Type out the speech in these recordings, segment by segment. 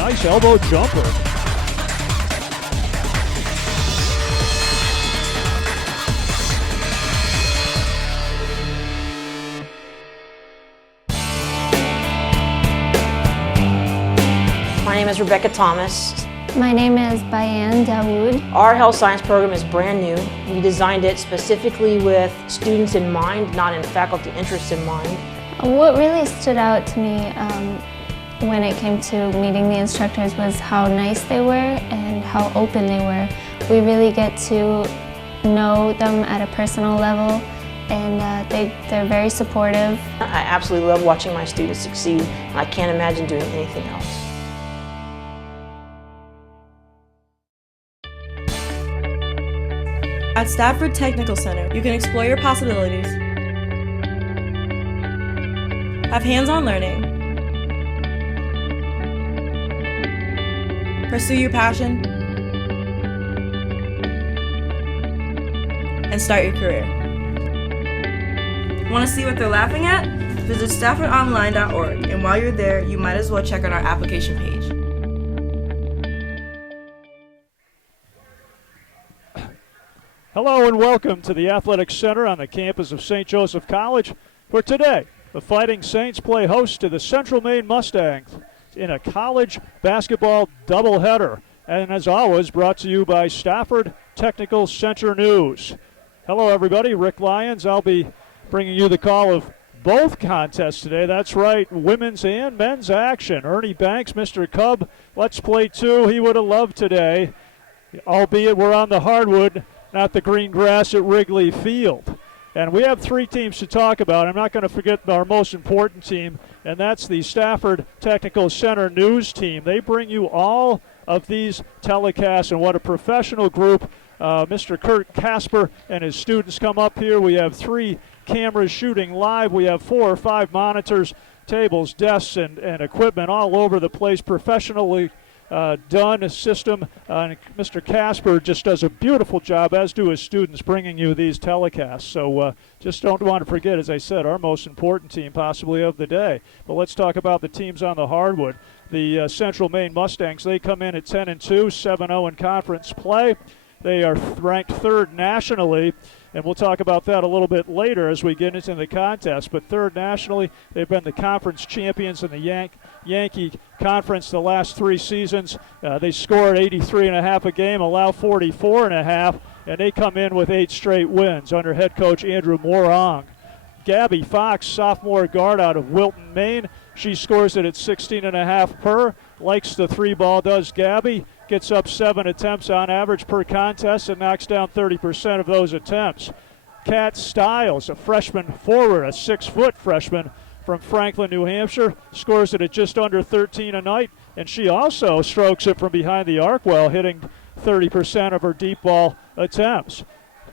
nice elbow jumper. My name is Rebecca Thomas. My name is Bayan Dawood. Our health science program is brand new. We designed it specifically with students in mind, not in faculty interests in mind. What really stood out to me when it came to meeting the instructors was how nice they were and how open they were. We really get to know them at a personal level, and they're very supportive. I absolutely love watching my students succeed, and I can't imagine doing anything else. At Stafford Technical Center, you can explore your possibilities, have hands-on learning, pursue your passion, and start your career. Want to see what they're laughing at? Visit staffordonline.org, and while you're there, you might as well check out our application page. Hello and welcome to the Athletic Center on the campus of St. Joseph College, where today the Fighting Saints play host to the Central Maine Mustangs in a college basketball doubleheader. And as always, brought to you by Stafford Technical Center News. Hello everybody, Rick Lyons. I'll be bringing you the call of both contests today. That's right, women's and men's action. Ernie Banks, Mr. Cub, let's play two. He would have loved today, albeit we're on the hardwood, not the green grass at Wrigley Field. And we have three teams to talk about. I'm not going to forget our most important team, and that's the Stafford Technical Center News team. They bring you all of these telecasts, and what a professional group. Mr. Kurt Casper and his students come up here. We have 3 cameras shooting live. We have 4 or 5 monitors, tables, desks, and equipment all over the place, professionally done system. Mr. Casper just does a beautiful job, as do his students, bringing you these telecasts. So just don't want to forget, as I said, our most important team possibly of the day. But let's talk about the teams on the hardwood. The Central Maine Mustangs, they come in at 10-2, 7-0 in conference play. They are ranked 3rd nationally, and we'll talk about that a little bit later as we get into the contest. But 3rd nationally, they've been the conference champions in the Yankee Conference the last 3 seasons. They scored 83.5 a game, allow 44.5, and they come in with 8 straight wins under head coach Andrew Morong. Gabby Fox, sophomore guard out of Wilton, Maine. She scores it at 16.5 per. Likes the 3-ball, does Gabby. Gets up 7 attempts on average per contest and knocks down 30% of those attempts. Kat Stiles, a freshman forward, a 6-foot freshman from Franklin, New Hampshire, scores it at just under 13 a night, and she also strokes it from behind the arc well, hitting 30% of her deep ball attempts.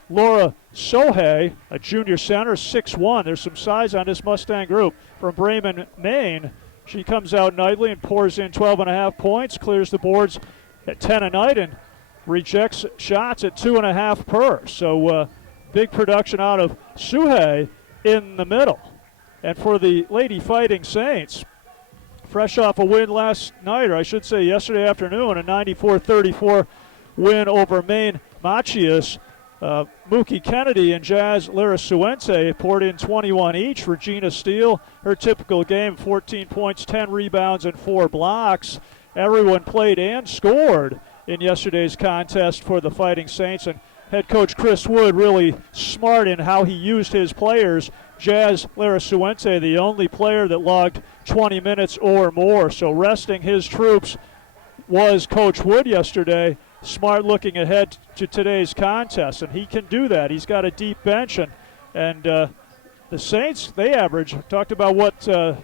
Laura Sohei, a junior center, 6'1". There's some size on this Mustang group. From Bremen, Maine, she comes out nightly and pours in 12.5 points, clears the boards at 10 a night, and rejects shots at 2.5 per. So big production out of Sohei in the middle. And for the Lady Fighting Saints, fresh off a win last night, or I should say yesterday afternoon, a 94-34 win over Maine Machias. Mookie Kennedy and Jazz Larasuente poured in 21 each. Regina Steele, her typical game, 14 points, 10 rebounds, and 4 blocks. Everyone played and scored in yesterday's contest for the Fighting Saints, and head coach Chris Wood really smart in how he used his players. Jazz Larasuente, the only player that logged 20 minutes or more, so resting his troops was Coach Wood yesterday. Smart looking ahead to today's contest, and he can do that. He's got a deep bench, and the Saints, they average, talked about what the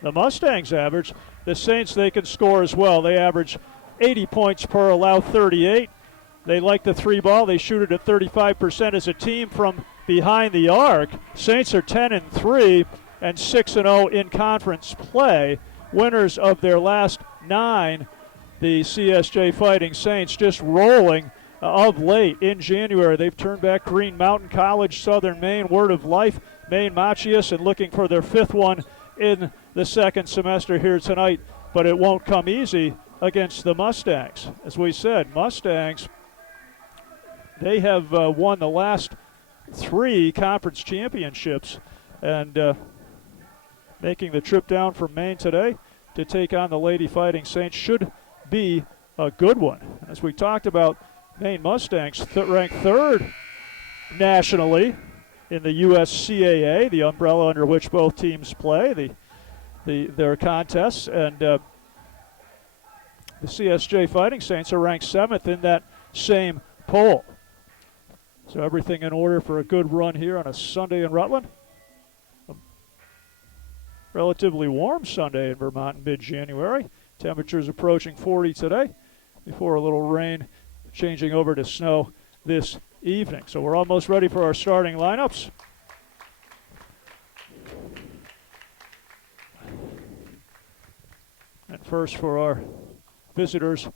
Mustangs average. The Saints, they can score as well. They average 80 points per, allow 38. They like the 3-ball. They shoot it at 35% as a team from behind the arc. Saints are 10-3 and 6-0 in conference play. Winners of their last 9. The CSJ Fighting Saints just rolling of late. In January, they've turned back Green Mountain College, Southern Maine, Word of Life, Maine Machias, and looking for their 5th one in the second semester here tonight. But it won't come easy against the Mustangs. As we said, Mustangs, they have won the last 3 conference championships, and making the trip down from Maine today to take on the Lady Fighting Saints should be a good one. As we talked about, Maine Mustangs ranked 3rd nationally in the USCAA, the umbrella under which both teams play their contests, and the CSJ Fighting Saints are ranked 7th in that same poll. So everything in order for a good run here on a Sunday in Rutland. A relatively warm Sunday in Vermont in mid-January. Temperatures approaching 40 today before a little rain changing over to snow this evening. So we're almost ready for our starting lineups. And first for our visitors,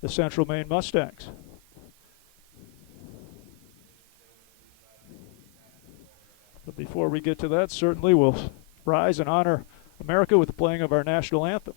the Central Maine Mustangs. But before we get to that, certainly we'll rise and honor America with the playing of our national anthem.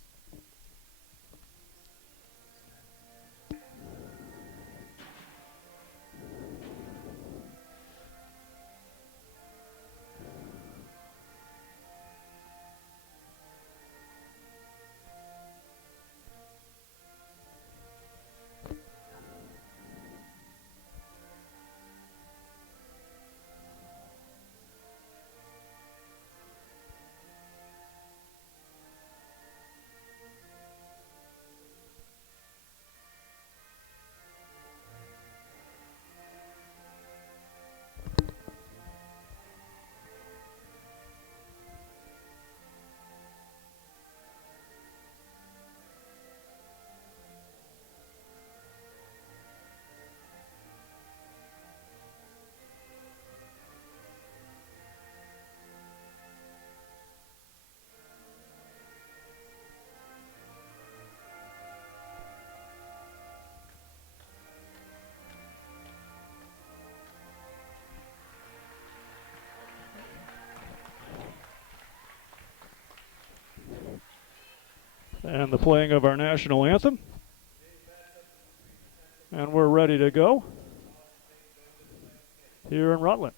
And the playing of our national anthem. And we're ready to go here in Rutland.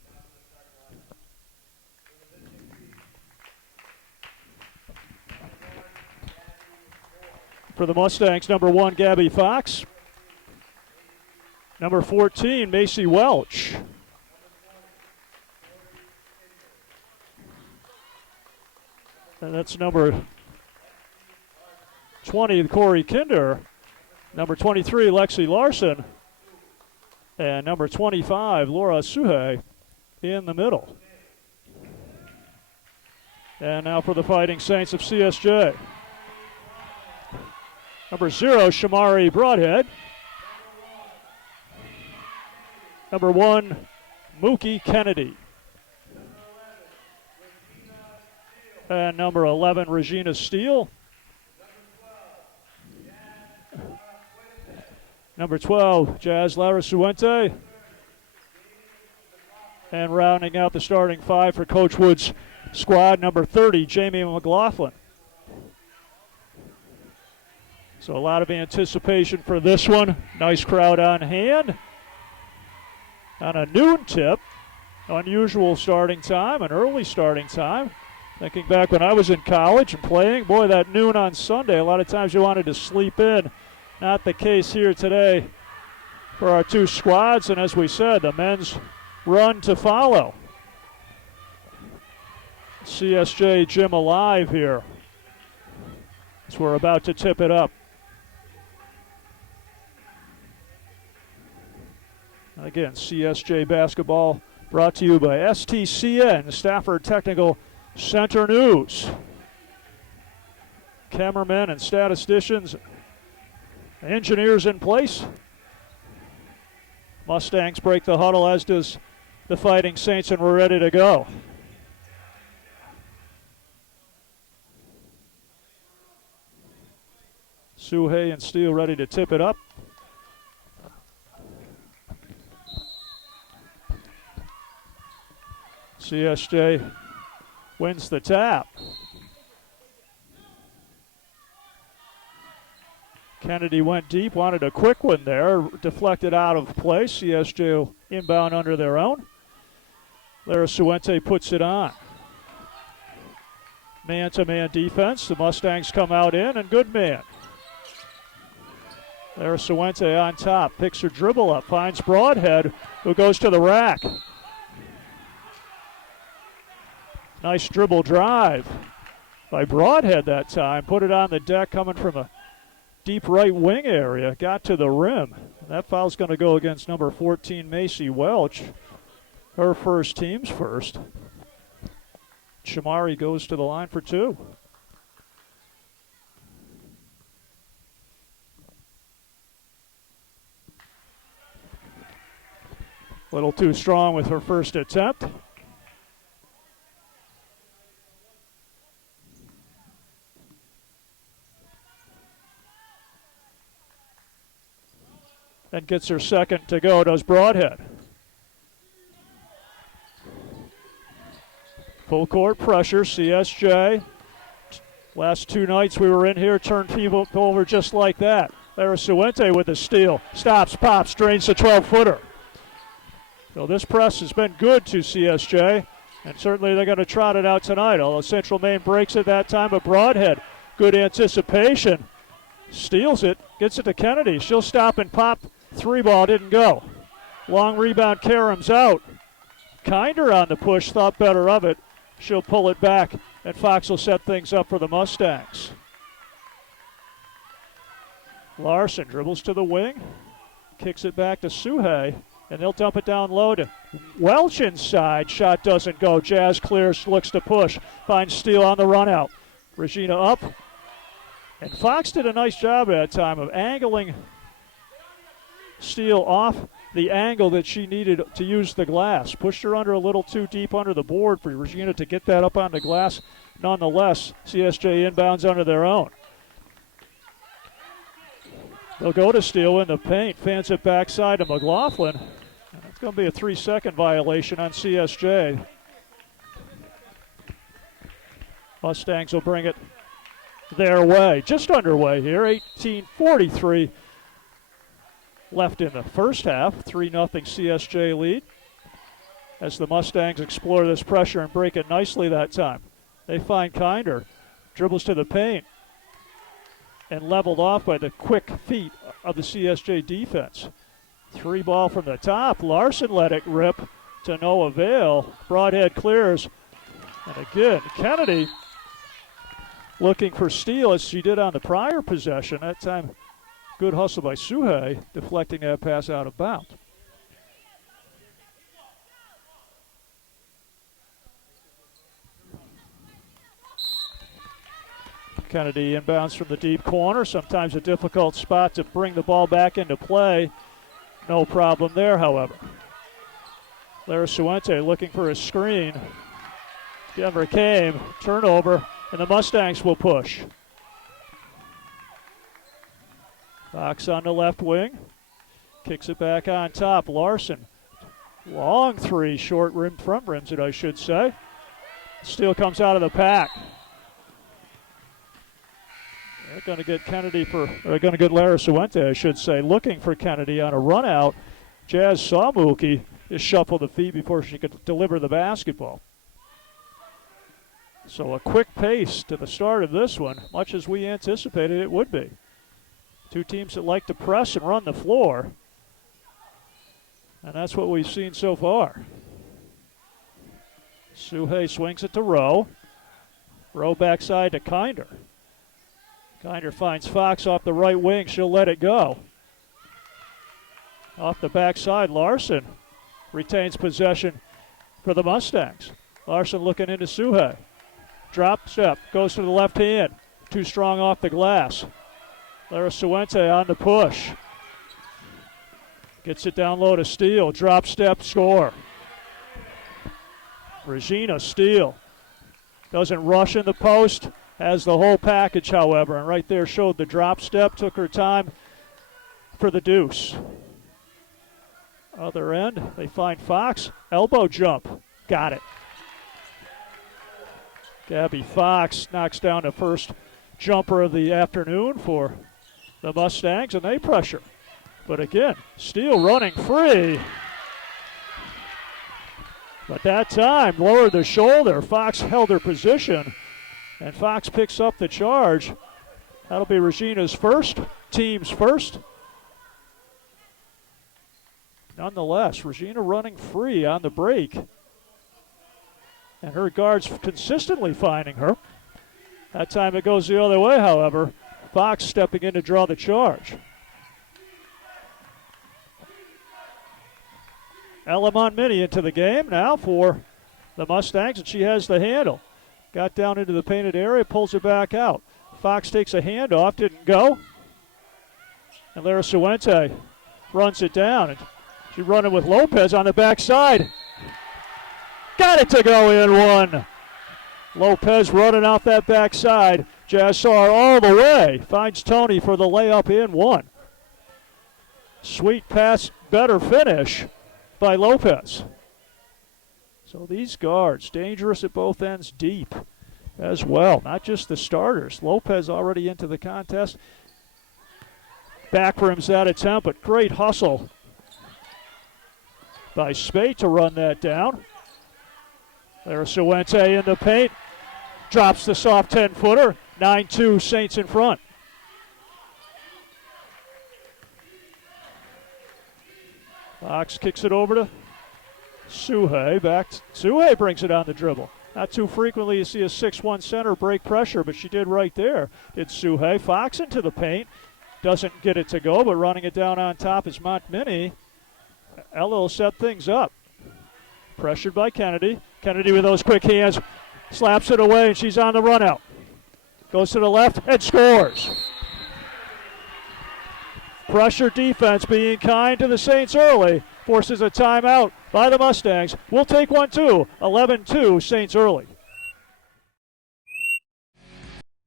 For the Mustangs, number 1, Gabby Fox. Number 14, Macy Welch. And that's number 20, Corey Kinder. Number 23, Lexi Larson. And number 25, Laura Suhe in the middle. And now for the Fighting Saints of CSJ. Number 0, Shamari Broadhead. Number 1, Mookie Kennedy. And number 11, Regina Steele. Number 12, Jazz Larasuente. And rounding out the starting 5 for Coach Wood's squad, number 30, Jamie McLaughlin. So a lot of anticipation for this one. Nice crowd on hand. On a noon tip, unusual starting time, an early starting time. Thinking back when I was in college and playing, boy, that noon on Sunday, a lot of times you wanted to sleep in. Not the case here today for our 2 squads, and as we said, the men's run to follow. CSJ gym alive here as we're about to tip it up. Again, CSJ basketball brought to you by STCN, Stafford Technical Center News. Cameramen and statisticians, engineers in place. Mustangs break the huddle, as does the Fighting Saints, and we're ready to go. Suhe and Steele ready to tip it up. CSJ wins the tap. Kennedy went deep, wanted a quick one there, deflected out of play. CSJ inbound under their own. Lara Suente puts it on. Man-to-man defense. The Mustangs come out in, and good man. Lara Suente on top, picks her dribble up, finds Broadhead, who goes to the rack. Nice dribble drive by Broadhead that time. Put it on the deck coming from a deep right wing area. Got to the rim. That foul's going to go against number 14, Macy Welch. Her first, team's first. Shamari goes to the line for two. A little too strong with her first attempt. And gets her second to go, does Broadhead. Full court pressure, CSJ. Last two nights we were in here, turned people over just like that. Lara Suente with the steal. Stops, pops, drains the 12-footer. So this press has been good to CSJ, and certainly they're going to trot it out tonight, although Central Maine breaks it that time, but Broadhead, good anticipation. Steals it, gets it to Kennedy. She'll stop and pop. Three ball didn't go. Long rebound, Karam's out. Kinder on the push, thought better of it. She'll pull it back, and Fox will set things up for the Mustangs. Larson dribbles to the wing, kicks it back to Suhey, and they'll dump it down low to Welch inside. Shot doesn't go. Jazz clears, looks to push, finds Steele on the run out. Regina up, and Fox did a nice job at that time of angling Steele off the angle that she needed to use the glass. Pushed her under a little too deep under the board for Regina to get that up on the glass. Nonetheless, CSJ inbounds under their own. They'll go to Steele in the paint, fans it backside to McLaughlin. It's going to be a 3-second violation on CSJ. Mustangs will bring it their way. Just underway here, 18:43 left in the first half. 3-0 CSJ lead as the Mustangs explore this pressure and break it nicely that time. They find Kinder, dribbles to the paint, and leveled off by the quick feet of the CSJ defense. Three ball from the top. Larson let it rip to no avail. Broadhead clears. And again, Kennedy looking for steal as she did on the prior possession. That time, good hustle by Suhey, deflecting that pass out of bounds. Kennedy inbounds from the deep corner. Sometimes a difficult spot to bring the ball back into play. No problem there, however. Lara Suente looking for a screen. Never came. Turnover, and the Mustangs will push. Fox on the left wing. Kicks it back on top. Larson. Long three, short rim, front rims it, I should say. Steele comes out of the pack. They're going to get they're going to get Lara Suente, I should say, looking for Kennedy on a run out. Jazz saw Mookie just shuffle the feet before she could deliver the basketball. So a quick pace to the start of this one, much as we anticipated it would be. Two teams that like to press and run the floor. And that's what we've seen so far. Suhey swings it to Rowe. Rowe backside to Kinder. Kinder finds Fox off the right wing. She'll let it go. Off the backside, Larson retains possession for the Mustangs. Larson looking into Suhey. Drop step, goes to the left hand. Too strong off the glass. Lara Suente on the push. Gets it down low to Steele. Drop step, score. Regina Steele doesn't rush in the post. Has the whole package, however, and right there showed the drop step, took her time for the deuce. Other end, they find Fox, elbow jump, got it. Gabby Fox knocks down the first jumper of the afternoon for the Mustangs, and they pressure. But again, Steele running free. But that time, lowered the shoulder. Fox held her position, and Fox picks up the charge. That'll be Regina's first, team's first. Nonetheless, Regina running free on the break. And her guards consistently finding her. That time it goes the other way, however. Fox stepping in to draw the charge. Ella Montmini into the game now for the Mustangs, and she has the handle. Got down into the painted area, pulls it back out. Fox takes a handoff, didn't go. And Lara Suente runs it down. And she's running with Lopez on the backside. Got it to go in one. Lopez running off that backside. Jassar all the way. Finds Tony for the layup in one. Sweet pass, better finish by Lopez. So these guards, dangerous at both ends, deep as well. Not just the starters. Lopez already into the contest. Backrims that attempt, but great hustle by Spate to run that down. There's Suente in the paint. Drops the soft 10-footer. 9-2 Saints in front. Fox kicks it over to Suhey. Suhey brings it on the dribble. Not too frequently you see a 6'1 center break pressure, but she did right there. Did Suhey. Fox into the paint. Doesn't get it to go, but running it down on top is Montmini. Ella will set things up. Pressured by Kennedy. Kennedy with those quick hands. Slaps it away, and she's on the run out. Goes to the left and scores. Pressure defense being kind to the Saints early. Forces a timeout by the Mustangs. We'll take one too. 11-2 Saints early.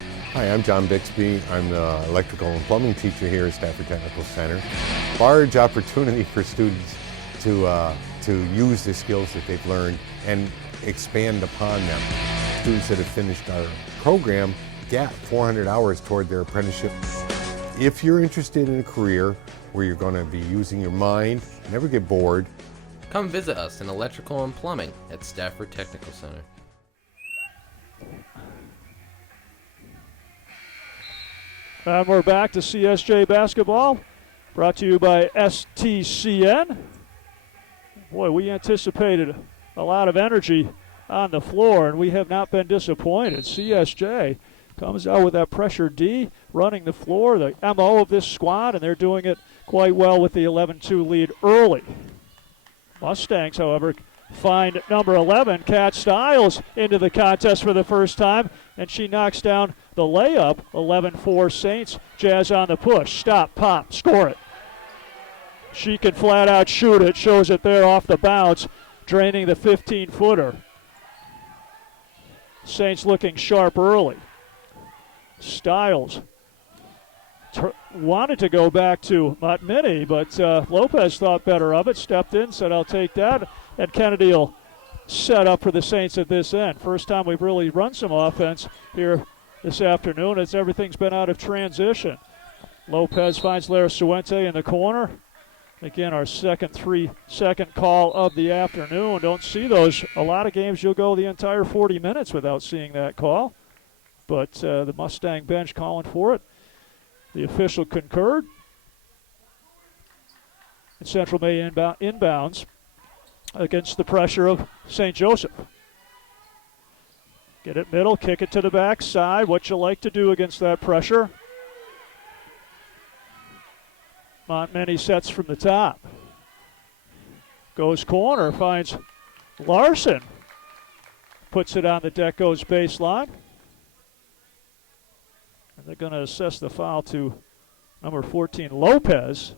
Hi, I'm John Bixby. I'm the electrical and plumbing teacher here at Stafford Technical Center. Large opportunity for students to use the skills that they've learned and expand upon them. Students that have finished our program get 400 hours toward their apprenticeship. If you're interested in a career where you're going to be using your mind, never get bored, come visit us in electrical and plumbing at Stafford Technical Center. And we're back to CSJ basketball, brought to you by STCN. Boy, we anticipated a lot of energy on the floor, and we have not been disappointed. CSJ comes out with that pressure D, running the floor, the MO of this squad, and they're doing it quite well with the 11-2 lead early. Mustangs, however, find number 11, Kat Stiles, into the contest for the first time, and she knocks down the layup. 11-4 Saints. Jazz on the push. Stop, pop, score it. She can flat out shoot it. Shows it there off the bounce, draining the 15-footer. Saints looking sharp early. Stiles wanted to go back to Montmini, but Lopez thought better of it, stepped in, said, I'll take that, and Kennedy will set up for the Saints at this end. First time we've really run some offense here this afternoon, as everything's been out of transition. Lopez finds Lara Suente in the corner. Again, our second 3-second call of the afternoon. Don't see those. A lot of games you'll go the entire 40 minutes without seeing that call. But the Mustang bench calling for it. The official concurred. And Central May inbounds against the pressure of St. Joseph. Get it middle, kick it to the backside. What you like to do against that pressure. Montmini sets from the top. Goes corner, finds Larson. Puts it on the deck, goes baseline. And they're going to assess the foul to number 14, Lopez.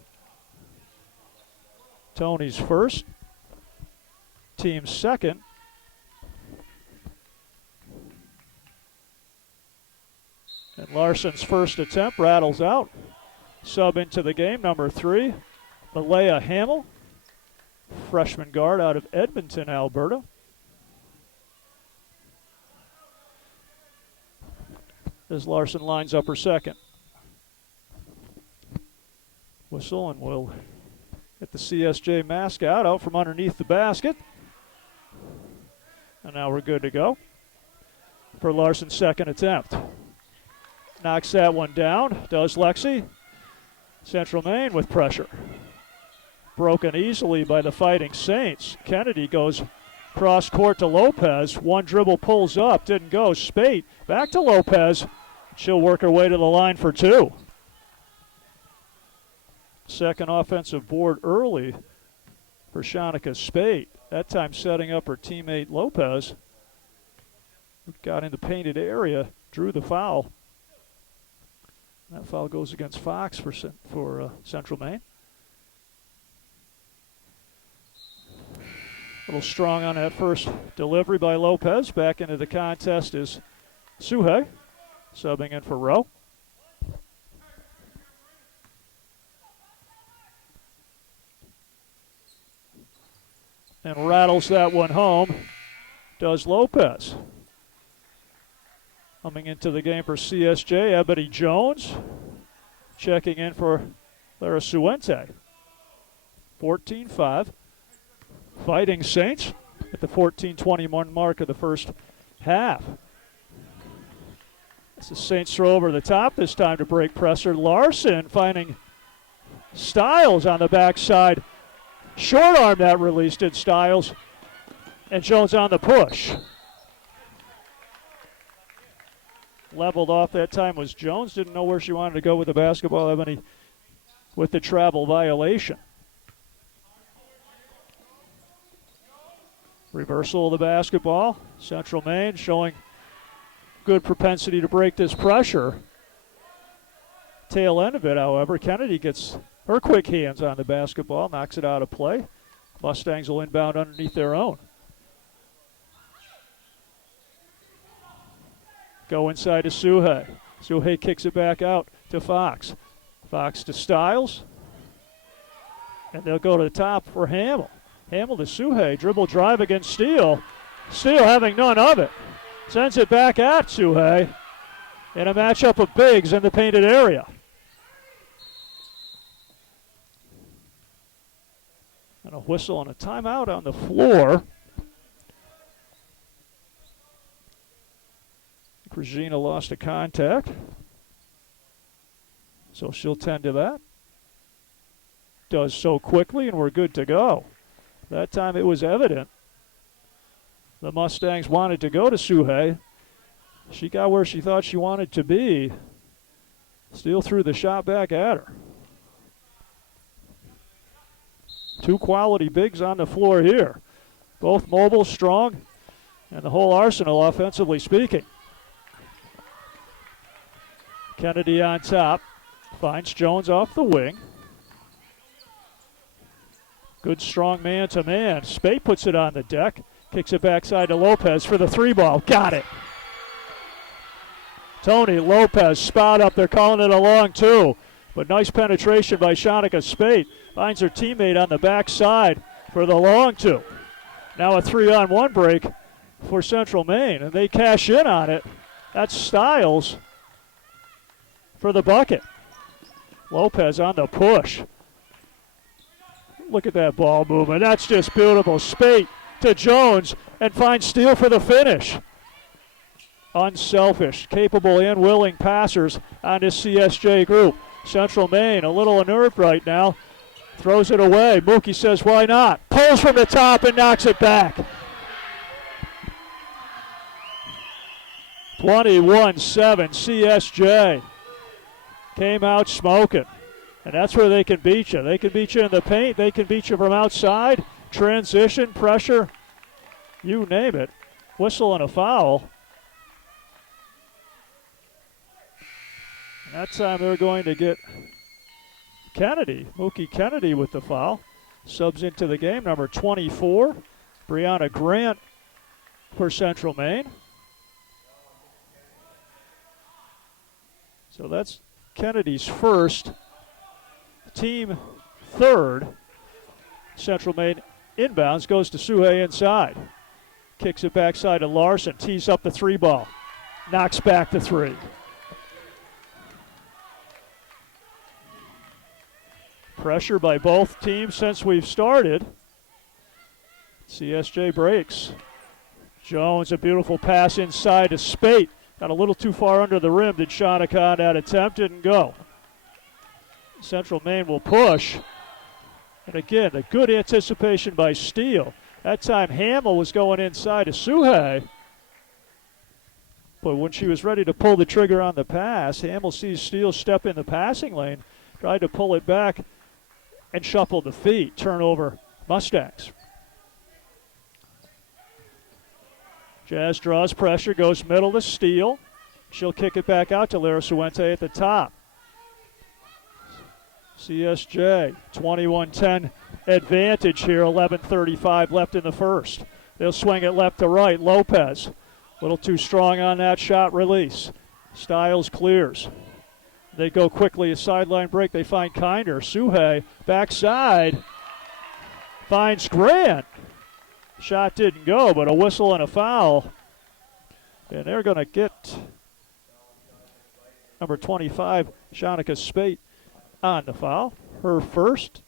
Tony's first. Team's second. And Larson's first attempt rattles out. Sub into the game, number 3, Malaya Hamill, freshman guard out of Edmonton, Alberta. As Larson lines up her second. Whistle, and we'll get the CSJ mascot out from underneath the basket. And now we're good to go for Larson's second attempt. Knocks that one down, does Lexi. Central Maine with pressure. Broken easily by the Fighting Saints. Kennedy goes cross court to Lopez. One dribble pulls up, didn't go. Spate back to Lopez. She'll work her way to the line for two. Second offensive board early for Shanika Spate. That time setting up her teammate Lopez, who got in the painted area, drew the foul. That foul goes against Fox for Central Maine. A little strong on that first delivery by Lopez. Back into the contest is Suhey, subbing in for Rowe. And rattles that one home, does Lopez. Coming into the game for CSJ, Ebony Jones. Checking in for Lara Suente. 14-5. Fighting Saints at the 14-21 mark of the first half. As the Saints throw over the top, this time to break pressure. Larson finding Stiles on the backside. Short arm that release, did Stiles. And Jones on the push. Leveled off that time was Jones. Didn't know where she wanted to go with the basketball. Ebony with the travel violation. Reversal of the basketball. Central Maine showing good propensity to break this pressure. Tail end of it, however, Kennedy gets her quick hands on the basketball, knocks it out of play. Mustangs will inbound underneath their own. Go inside to Suhey. Suhey kicks it back out to Fox. Fox to Stiles. And they'll go to the top for Hamill. Hamill to Suhey. Dribble drive against Steele. Steele having none of it. Sends it back at Suhey in a matchup of bigs in the painted area. And a whistle and a timeout on the floor. Regina lost a contact, so she'll tend to that. Does so quickly, and we're good to go. That time it was evident the Mustangs wanted to go to Suhey. She got where she thought she wanted to be. Steele threw the shot back at her. Two quality bigs on the floor here. Both mobile, strong, and the whole arsenal offensively speaking. Kennedy on top, finds Jones off the wing. Good strong man-to-man. Spate puts it on the deck, kicks it backside to Lopez for the three ball. Got it. Tony Lopez spot up. They're calling it a long two, but nice penetration by Shanika Spate. Finds her teammate on the backside for the long two. Now a 3-on-1 break for Central Maine, and they cash in on it. That's Stiles for the bucket. Lopez on the push. Look at that ball movement. That's just beautiful. Spate to Jones and finds Steele for the finish. Unselfish, capable, and willing passers on this CSJ group. Central Maine a little unnerved right now. Throws it away. Mookie says, why not? Pulls from the top and knocks it back. 21-7 CSJ. Came out smoking. And that's where they can beat you. They can beat you in the paint. They can beat you from outside. Transition, pressure, you name it. Whistle and a foul. And that time they're going to get Kennedy, Mookie Kennedy with the foul. Subs into the game, number 24, Brianna Grant for Central Maine. So that's Kennedy's first, team third. Central Maine inbounds, goes to Suhey inside. Kicks it backside to Larson, tees up the three ball. Knocks back the three. Pressure by both teams since we've started. CSJ breaks. Jones, a beautiful pass inside to Spate. Got a little too far under the rim. Did Shanika on that attempt? Didn't go. Central Maine will push. And again, a good anticipation by Steele. That time Hamill was going inside to Suhey. But when she was ready to pull the trigger on the pass, Hamill sees Steele step in the passing lane, tried to pull it back, and shuffled the feet. Turnover, Mustangs. Jazz draws pressure, goes middle to Steele. She'll kick it back out to Lara Suente at the top. CSJ, 21-10 advantage here, 11:35 left in the first. They'll swing it left to right. Lopez, a little too strong on that shot release. Stiles clears. They go quickly, a sideline break. They find Kinder. Suhey, backside, finds Grant. Shot didn't go, but a whistle and a foul. And they're going to get number 25, Shanika Spate, on the foul. Her first,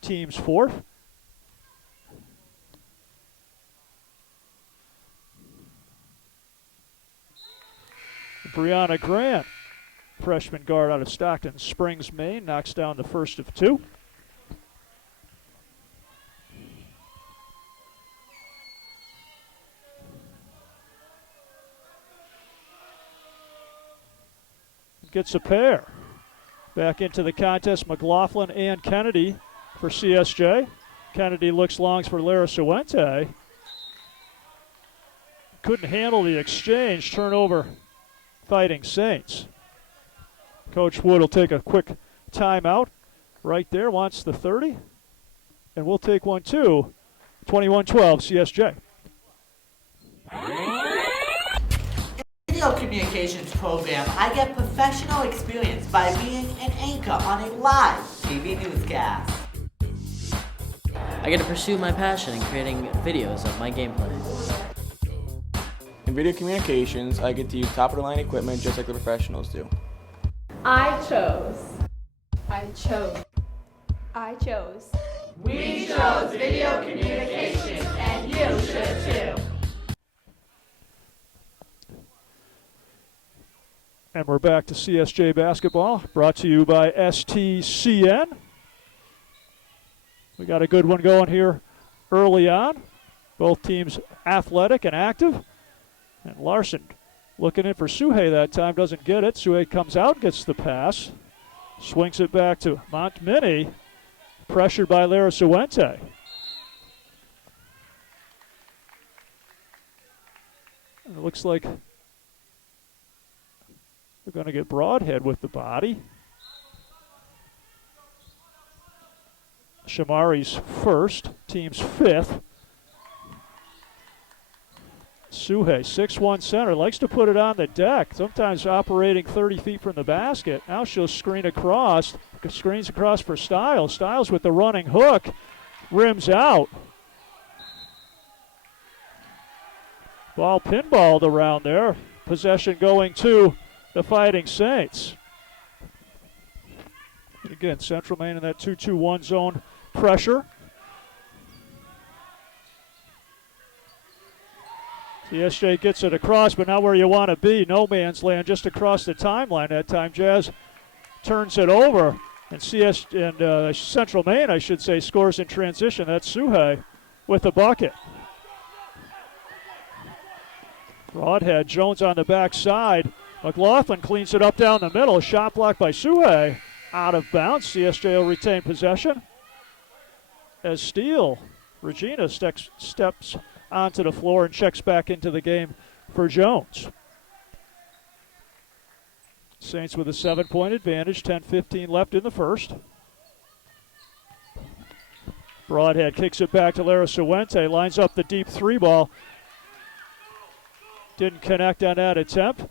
team's fourth. Brianna Grant, freshman guard out of Stockton Springs, Maine, knocks down the first of two. Gets a pair. Back into the contest, McLaughlin and Kennedy for CSJ. Kennedy looks longs for Lara Suente. Couldn't handle the exchange. Turnover, Fighting Saints. Coach Wood will take a quick timeout right there, wants the 30. And we'll take one too. 21-12 CSJ. Video communications program, I get professional experience by being an anchor on a live TV newscast. I get to pursue my passion in creating videos of my gameplay. In video communications, I get to use top-of-the-line equipment just like the professionals do. I chose. We chose video communications, and you should too. And we're back to CSJ basketball, brought to you by STCN. We got a good one going here early on. Both teams athletic and active. And Larson looking in for Suhey that time, doesn't get it. Suhey comes out, gets the pass, swings it back to Montminy, pressured by Lara Suente. It looks like they're going to get Broadhead with the body. Shamari's first, team's fifth. Suhey, 6'1" center, likes to put it on the deck, sometimes operating 30 feet from the basket. Now she'll screens across for Stiles. Stiles with the running hook, rims out. Ball pinballed around there. Possession going to the Fighting Saints. And again, Central Maine in that 2-2-1 zone pressure. CSJ gets it across, but not where you want to be. No man's land, just across the timeline that time. Jazz turns it over, and Central Maine, I should say, scores in transition. That's Suhey with the bucket. Broadhead, Jones on the backside. McLaughlin cleans it up down the middle. Shot blocked by Suhey. Out of bounds. CSJ will retain possession. As Steele, Regina steps onto the floor and checks back into the game for Jones. Saints with a 7-point advantage, 10:15 left in the first. Broadhead kicks it back to Lara Suente, lines up the deep three ball. Didn't connect on that attempt,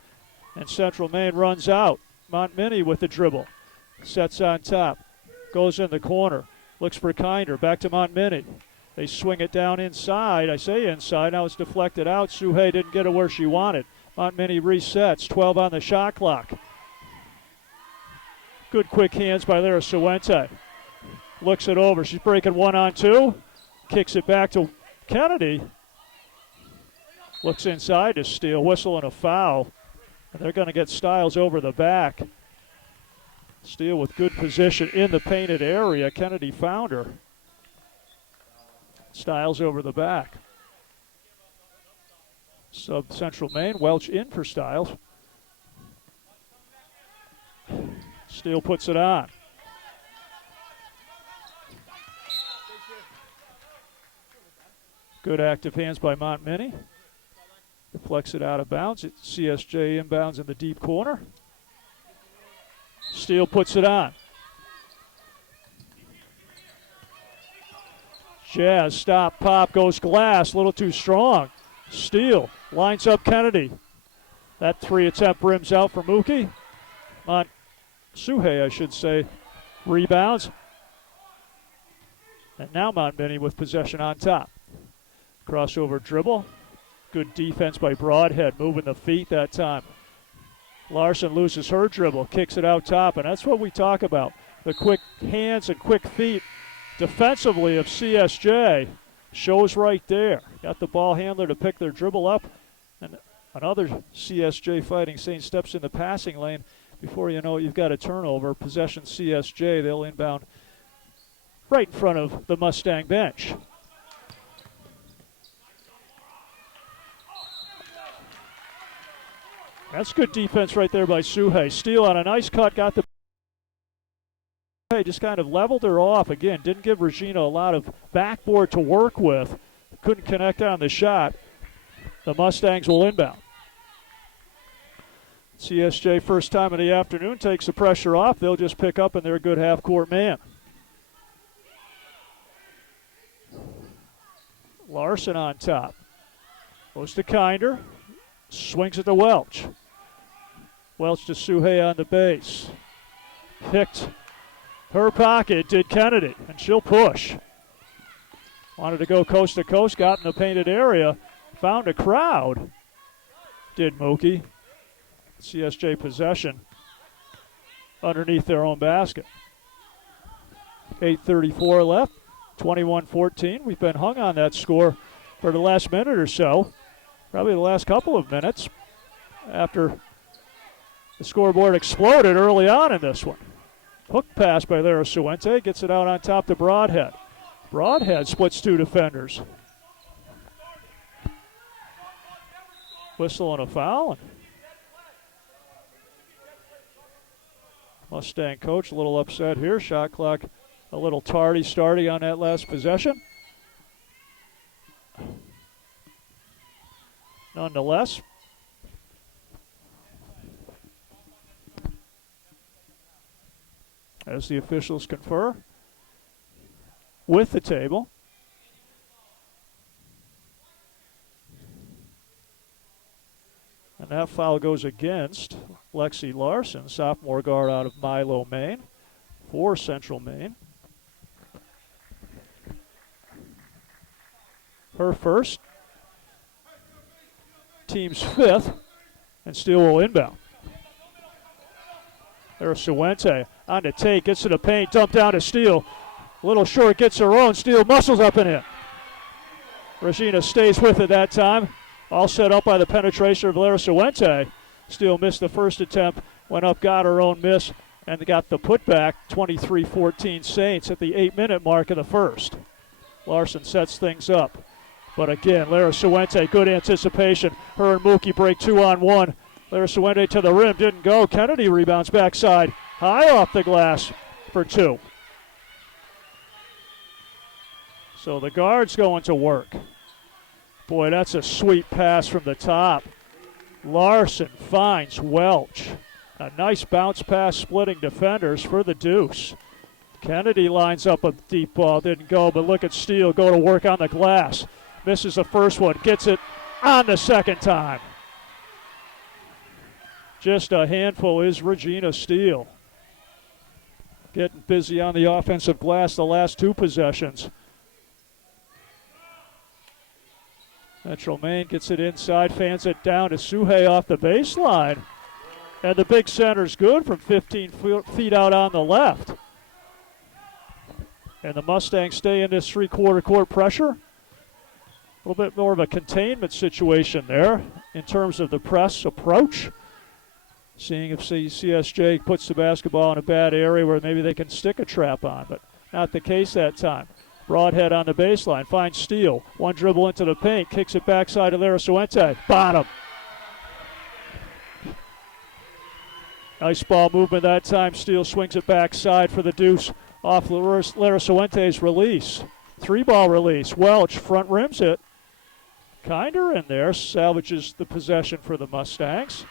and Central Maine runs out. Montminy with the dribble, sets on top, goes in the corner, looks for Kinder, back to Montminy. They swing it down inside. I say inside. Now it's deflected out. Suhey didn't get it where she wanted. Montminy resets. 12 on the shot clock. Good quick hands by Lara Suente. looks it over. She's breaking 1-on-2. Kicks it back to Kennedy. Looks inside to steal. Whistle and a foul. And they're going to get Stiles over the back. Steele with good position in the painted area. Kennedy found her. Stiles over the back. Sub Central Maine. Welch in for Stiles. Steele puts it on. Good active hands by Montminy. Deflects it out of bounds. It's CSJ inbounds in the deep corner. Steele puts it on. Jazz, stop, pop, goes glass, a little too strong. Steele lines up Kennedy. That 3 attempt rims out for Mookie. Suhei, I should say, rebounds. And now Montminy with possession on top. Crossover dribble. Good defense by Broadhead, moving the feet that time. Larson loses her dribble, kicks it out top, and that's what we talk about. The quick hands and quick feet defensively of CSJ shows right there. Got the ball handler to pick their dribble up, and another CSJ Fighting Saints steps in the passing lane. Before you know it, you've got a turnover. Possession CSJ, they'll inbound right in front of the Mustang bench. That's good defense right there by Suhei. Steele on a nice cut, got the just kind of leveled her off. Again, didn't give Regina a lot of backboard to work with. Couldn't connect on the shot. The Mustangs will inbound. CSJ first time of the afternoon takes the pressure off. They'll just pick up, and they're a good half-court man. Larson on top. Goes to Kinder. Swings it to Welch. Welch to Suhei on the base. Picked her pocket, did Kennedy, and she'll push. Wanted to go coast to coast, got in the painted area, found a crowd. Did Mookie. CSJ possession underneath their own basket. 8:34 left, 21-14. We've been hung on that score for the last minute or so. Probably the last couple of minutes after the scoreboard exploded early on in this one. Hook pass by Lara Suente, gets it out on top to Broadhead. Broadhead splits 2 defenders. Whistle and a foul. Mustang coach a little upset here. Shot clock a little tardy starting on that last possession. Nonetheless, as the officials confer with the table, and that foul goes against Lexi Larson, sophomore guard out of Milo, Maine, for Central Maine. Her first, team's 5th, and Steele will inbound. There's Suente on the take, gets to the paint, dump down to Steele. A little short, gets her own. Steele muscles up and in. Regina stays with it that time. All set up by the penetration of Lara Suente. Steele missed the first attempt, went up, got her own miss, and got the putback. 23-14 Saints at the 8-minute mark of the first. Larson sets things up. But again, Lara Suente, good anticipation. Her and Mookie break 2-on-1. Lara Suente to the rim, didn't go. Kennedy rebounds backside, high off the glass for 2. So the guard's going to work. Boy, that's a sweet pass from the top. Larson finds Welch. A nice bounce pass splitting defenders for the deuce. Kennedy lines up a deep ball, didn't go, but look at Steele go to work on the glass. Misses the first one, gets it on the second time. Just a handful is Regina Steele. Getting busy on the offensive glass the last 2 possessions. Central Maine gets it inside, fans it down to Suhei off the baseline. And the big center's good from 15 feet out on the left. And the Mustangs stay in this three-quarter court pressure. A little bit more of a containment situation there in terms of the press approach. Seeing if CSJ puts the basketball in a bad area where maybe they can stick a trap on, but not the case that time. Broadhead on the baseline, finds Steele. One dribble into the paint, kicks it backside to Larasuente. Bottom. Nice ball movement that time. Steele swings it backside for the deuce off Larasuente's release. Three-ball release. Welch front rims it. Kinder in there, salvages the possession for the Mustangs.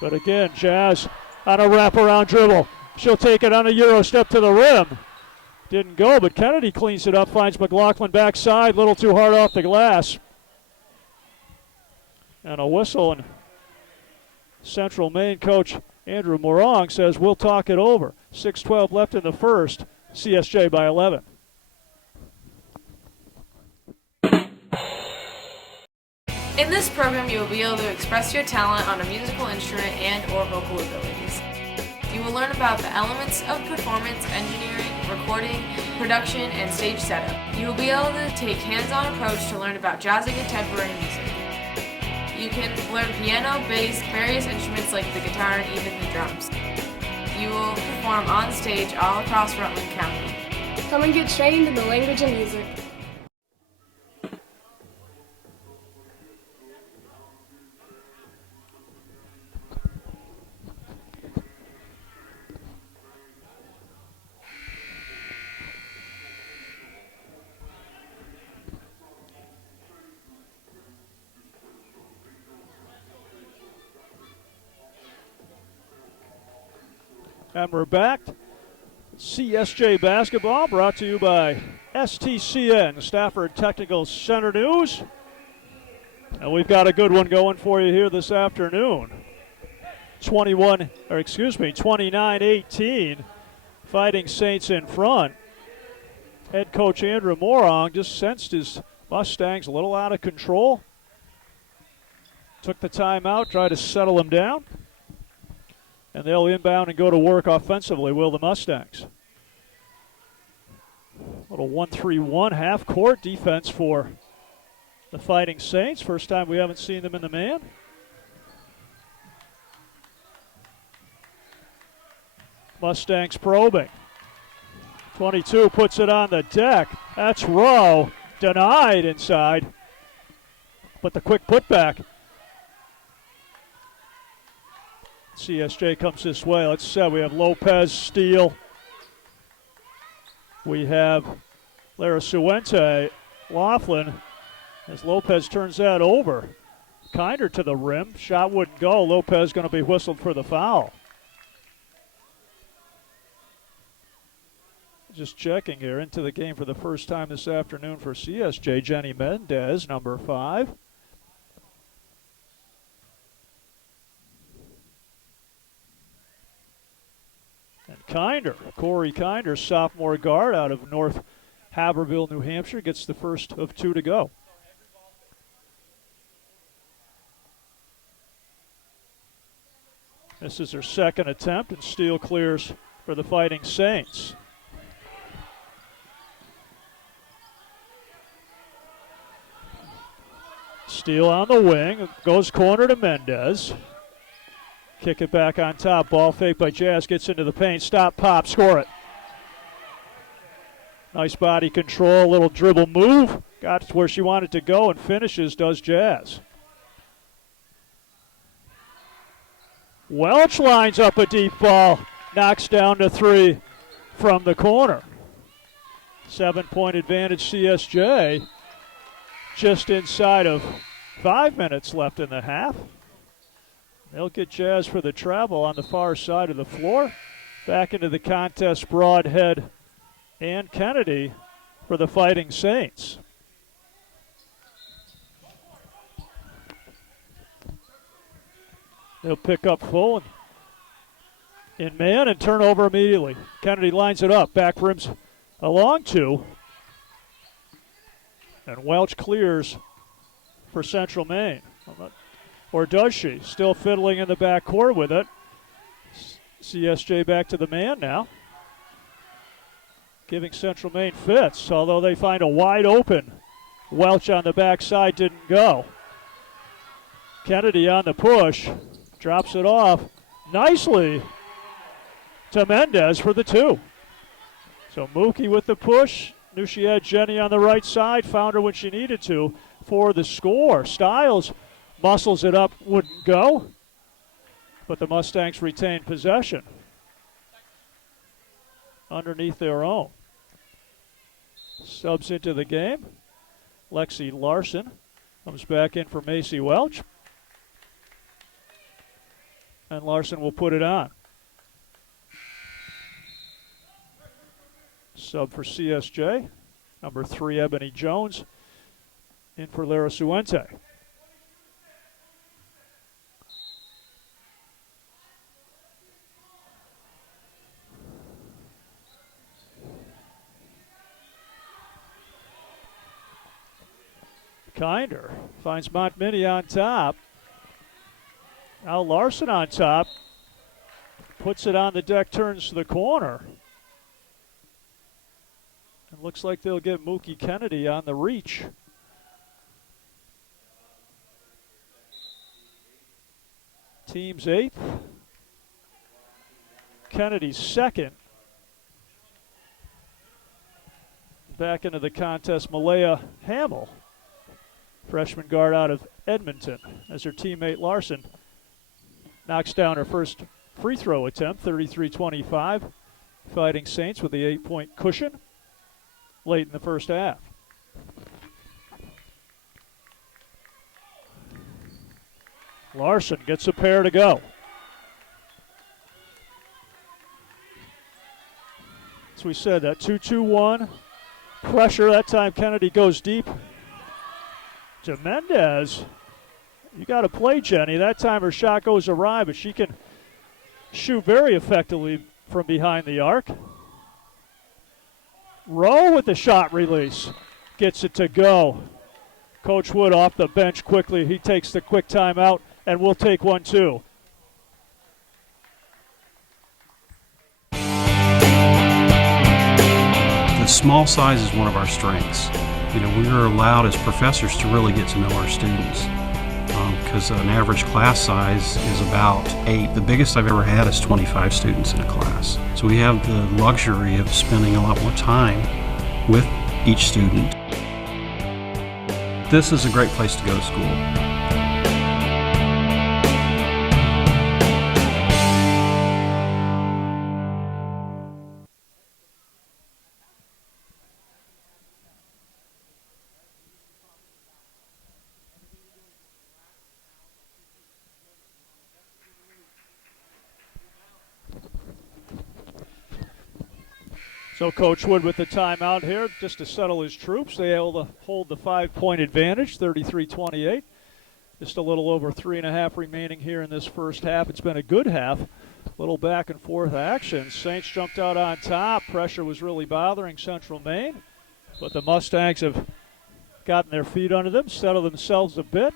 But again, Jazz on a wraparound dribble. She'll take it on a Euro step to the rim. Didn't go, but Kennedy cleans it up, finds McLaughlin backside, little too hard off the glass. And a whistle, and Central Maine coach Andrew Morong says we'll talk it over. 6:12 left in the first, CSJ by 11. In this program, you will be able to express your talent on a musical instrument and or vocal abilities. You will learn about the elements of performance, engineering, recording, production, and stage setup. You will be able to take hands-on approach to learn about jazz and contemporary music. You can learn piano, bass, various instruments like the guitar, and even the drums. You will perform on stage all across Rutland County. Come and get trained in the language of music. And we're back. CSJ basketball brought to you by STCN, Stafford Technical Center News. And we've got a good one going for you here this afternoon. 29-18, Fighting Saints in front. Head coach Andrew Morong just sensed his Mustangs a little out of control. Took the timeout, tried to settle them down. And they'll inbound and go to work offensively, will the Mustangs. Little 1-3-1 half-court defense for the Fighting Saints. First time we haven't seen them in the man. Mustangs probing. 22 puts it on the deck. That's Rowe. Denied inside. But the quick putback. CSJ comes this way. Let's say we have Lopez, Steele. We have Larasuente, Laughlin, as Lopez turns that over. Kinder to the rim. Shot wouldn't go. Lopez going to be whistled for the foul. Just checking here. Into the game for the first time this afternoon for CSJ, Jenny Mendez, number 5. And Kinder, Corey Kinder, sophomore guard out of North Haverhill, New Hampshire, gets the first of 2 to go. This is her second attempt, and Steele clears for the Fighting Saints. Steele on the wing, goes corner to Mendez. Kick it back on top. Ball fake by Jazz. Gets into the paint. Stop, pop, score it. Nice body control. Little dribble move. Got to where she wanted to go and finishes, does Jazz. Welch lines up a deep ball. Knocks down to 3 from the corner. 7-point advantage CSJ. Just inside of 5 minutes left in the half. They'll get Jazz for the travel on the far side of the floor. Back into the contest, Broadhead and Kennedy for the Fighting Saints. They'll pick up full in man and turn over immediately. Kennedy lines it up, back rims along 2. And Welch clears for Central Maine. Or does she? Still fiddling in the backcourt with it. CSJ back to the man now. giving Central Maine fits, although they find a wide open Welch on the backside, didn't go. Kennedy on the push, drops it off nicely to Mendez for the 2. So Mookie with the push, knew she had Jenny on the right side, found her when she needed to for the score. Stiles muscles it up, wouldn't go, but the Mustangs retained possession underneath their own. Subs into the game. Lexi Larson comes back in for Macy Welch. And Larson will put it on. Sub for CSJ, number 3, Ebony Jones, in for Lara Suente. Kinder finds Montminy on top. Now Larson on top. Puts it on the deck, turns to the corner. And looks like they'll get Mookie Kennedy on the reach. Team's 8th. Kennedy's 2nd. Back into the contest, Malaya Hamill, freshman guard out of Edmonton, as her teammate Larson knocks down her first free throw attempt, 33-25. Fighting Saints with the 8-point cushion late in the first half. Larson gets a pair to go. As we said, that 2-2-1 pressure. That time Kennedy goes deep to Mendez. You got to play Jenny. That time her shot goes awry, but she can shoot very effectively from behind the arc. Rowe with the shot release. Gets it to go. Coach Wood off the bench quickly. He takes the quick timeout, and we'll take one too. The small size is one of our strengths. You know, we are allowed as professors to really get to know our students because an average class size is about 8. The biggest I've ever had is 25 students in a class. So we have the luxury of spending a lot more time with each student. This is a great place to go to school. So Coach Wood with the timeout here just to settle his troops. They able to hold the 5-point advantage, 33-28. Just a little over 3.5 remaining here in this first half. It's been a good half. A little back and forth action. Saints jumped out on top. Pressure was really bothering Central Maine. But the Mustangs have gotten their feet under them, settled themselves a bit,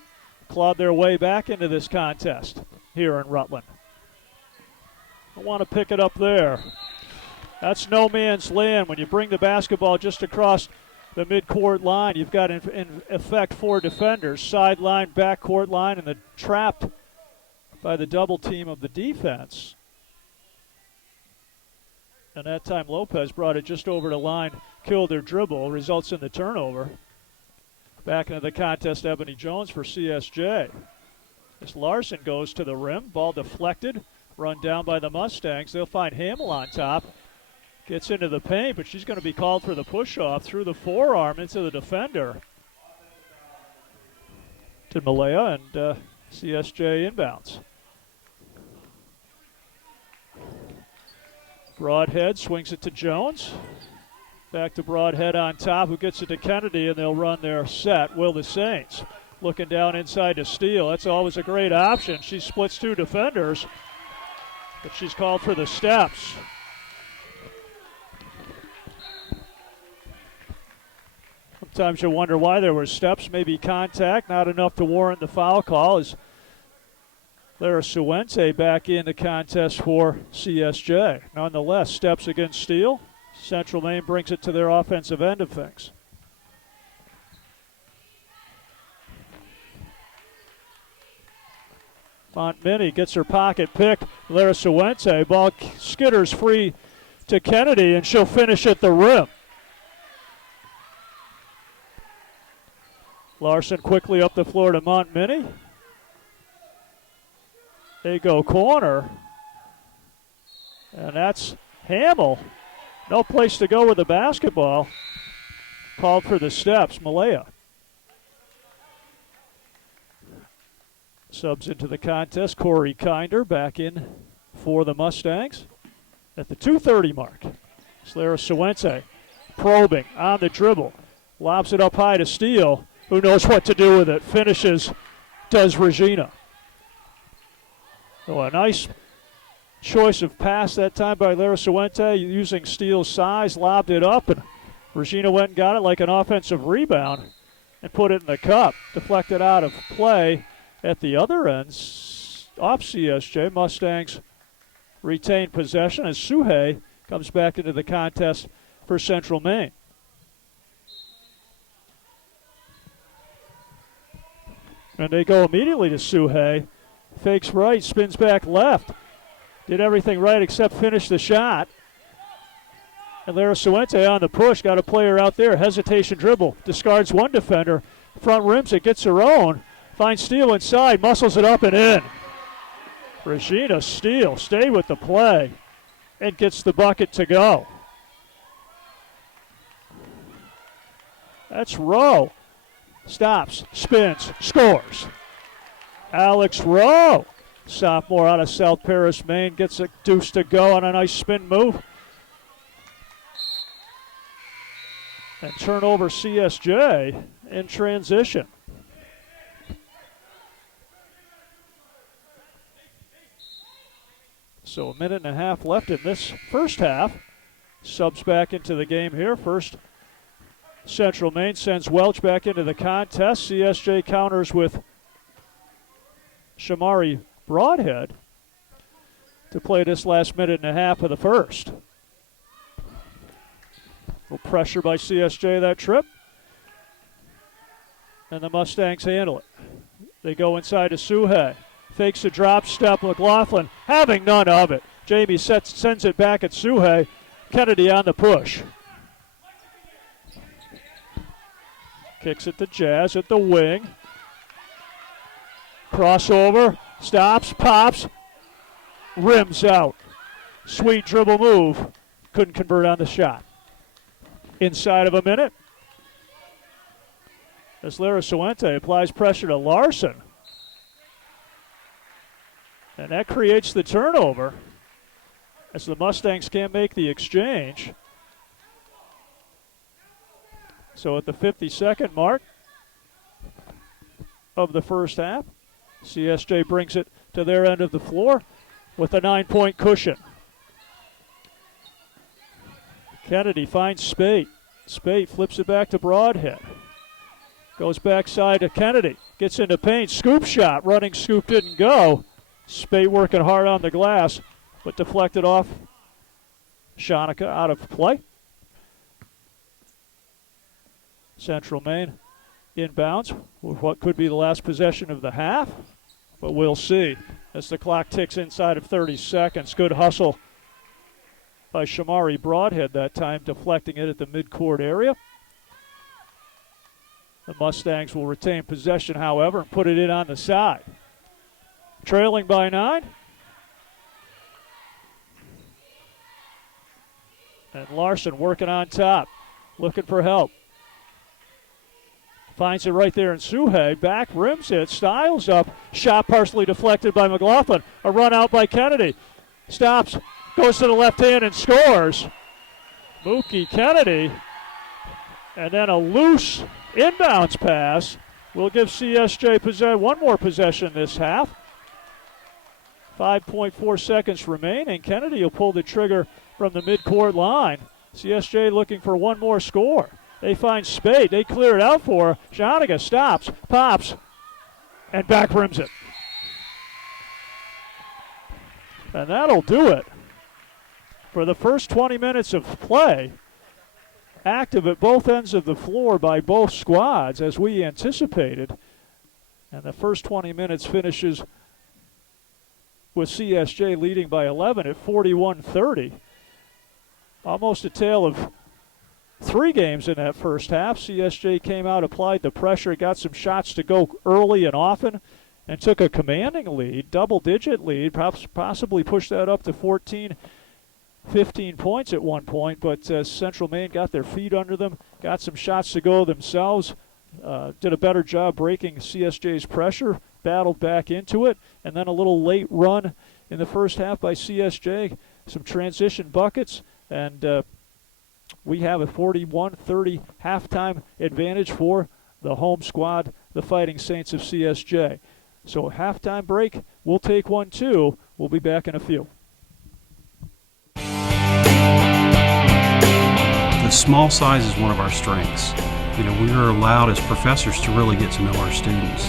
clawed their way back into this contest here in Rutland. I want to pick it up there. That's no man's land. When you bring the basketball just across the midcourt line, you've got in effect 4 defenders, sideline, backcourt line, and trapped by the double team of the defense. And that time Lopez brought it just over the line, killed their dribble, results in the turnover. Back into the contest, Ebony Jones for CSJ. As Larson goes to the rim, ball deflected, run down by the Mustangs. They'll find Hamill on top. Gets into the paint, but she's going to be called for the push-off through the forearm into the defender. To Malaya, and CSJ inbounds. Broadhead swings it to Jones. Back to Broadhead on top, who gets it to Kennedy, and they'll run their set. Will the Saints. Looking down inside to steal. That's always a great option. She splits 2 defenders, but she's called for the steps. Sometimes you wonder why there were steps, maybe contact, not enough to warrant the foul call as Lara Suente back in the contest for CSJ. Nonetheless, steps against Steele. Central Maine brings it to their offensive end of things. Montminy gets her pocket pick. Lara Suente. Ball skitters free to Kennedy, and she'll finish at the rim. Larson quickly up the floor to Montminy. They go corner. And that's Hamill. No place to go with the basketball. Called for the steps, Malaya. Subs into the contest, Corey Kinder back in for the Mustangs at the 2:30 mark. Lara Suente probing on the dribble. Lobs it up high to Steele. Who knows what to do with it? Finishes, does Regina. So a nice choice of pass that time by Lara Suente, using Steele's size, lobbed it up, and Regina went and got it like an offensive rebound and put it in the cup. Deflected out of play at the other end. Off CSJ, Mustangs retain possession as Suhey comes back into the contest for Central Maine. And they go immediately to Suhey. Fakes right, spins back left. Did everything right except finish the shot. And Lara Suente on the push, got a player out there. Hesitation dribble, discards one defender. Front rims it, gets her own. Finds Steele inside, muscles it up and in. Regina Steele stayed with the play and gets the bucket to go. That's Rowe. Stops, spins, scores. Alex Rowe, sophomore out of South Paris, Maine, gets a deuce to go on a nice spin move. And turnover CSJ in transition. So a minute and a half left in this first half. Subs back into the game here. First, Central Maine sends Welch back into the contest. CSJ counters with Shamari Broadhead to play this last minute and a half of the first. A little pressure by CSJ that trip. And the Mustangs handle it. They go inside to Suhey. Fakes a drop step. McLaughlin having none of it. Jamie sends it back at Suhey. Kennedy on the push. Kicks it to Jazz at the wing. Crossover. Stops. Pops. Rims out. Sweet dribble move. Couldn't convert on the shot. Inside of a minute, as Lara Suente applies pressure to Larson. And that creates the turnover as the Mustangs can't make the exchange. So at the 52nd mark of the first half, CSJ brings it to their end of the floor with a 9-point cushion. Kennedy finds Spate. Spate flips it back to Broadhead. Goes backside to Kennedy. Gets into paint. Scoop shot. Running scoop didn't go. Spate working hard on the glass, but deflected off. Shanika out of play. Central Maine inbounds with what could be the last possession of the half, but we'll see as the clock ticks inside of 30 seconds. Good hustle by Shamari Broadhead that time, deflecting it at the midcourt area. The Mustangs will retain possession, however, and put it in on the side. Trailing by 9. And Larson working on top, looking for help. Finds it right there in Suhey. Back rims it. Styles up. Shot partially deflected by McLaughlin. A run out by Kennedy. Stops. Goes to the left hand and scores. Mookie Kennedy. And then a loose inbounds pass will give CSJ one more possession this half. 5.4 seconds remaining. Kennedy will pull the trigger from the midcourt line. CSJ looking for one more score. They find Spade. They clear it out for her. Shanika stops, pops, and back rims it. And that'll do it. For the first 20 minutes of play, active at both ends of the floor by both squads as we anticipated. And the first 20 minutes finishes with CSJ leading by 11 at 41-30. Almost a tale of 3 games in that first half. CSJ came out, applied the pressure, got some shots to go early and often, and took a commanding lead, double-digit lead, perhaps possibly pushed that up to 14, 15 points at one point, but Central Maine got their feet under them, got some shots to go themselves, did a better job breaking CSJ's pressure, battled back into it, and then a little late run in the first half by CSJ, some transition buckets, and we have a 41-30 halftime advantage for the home squad, the Fighting Saints of CSJ. So halftime break, we'll take one too. We'll be back in a few. The small size is one of our strengths. We are allowed as professors to really get to know our students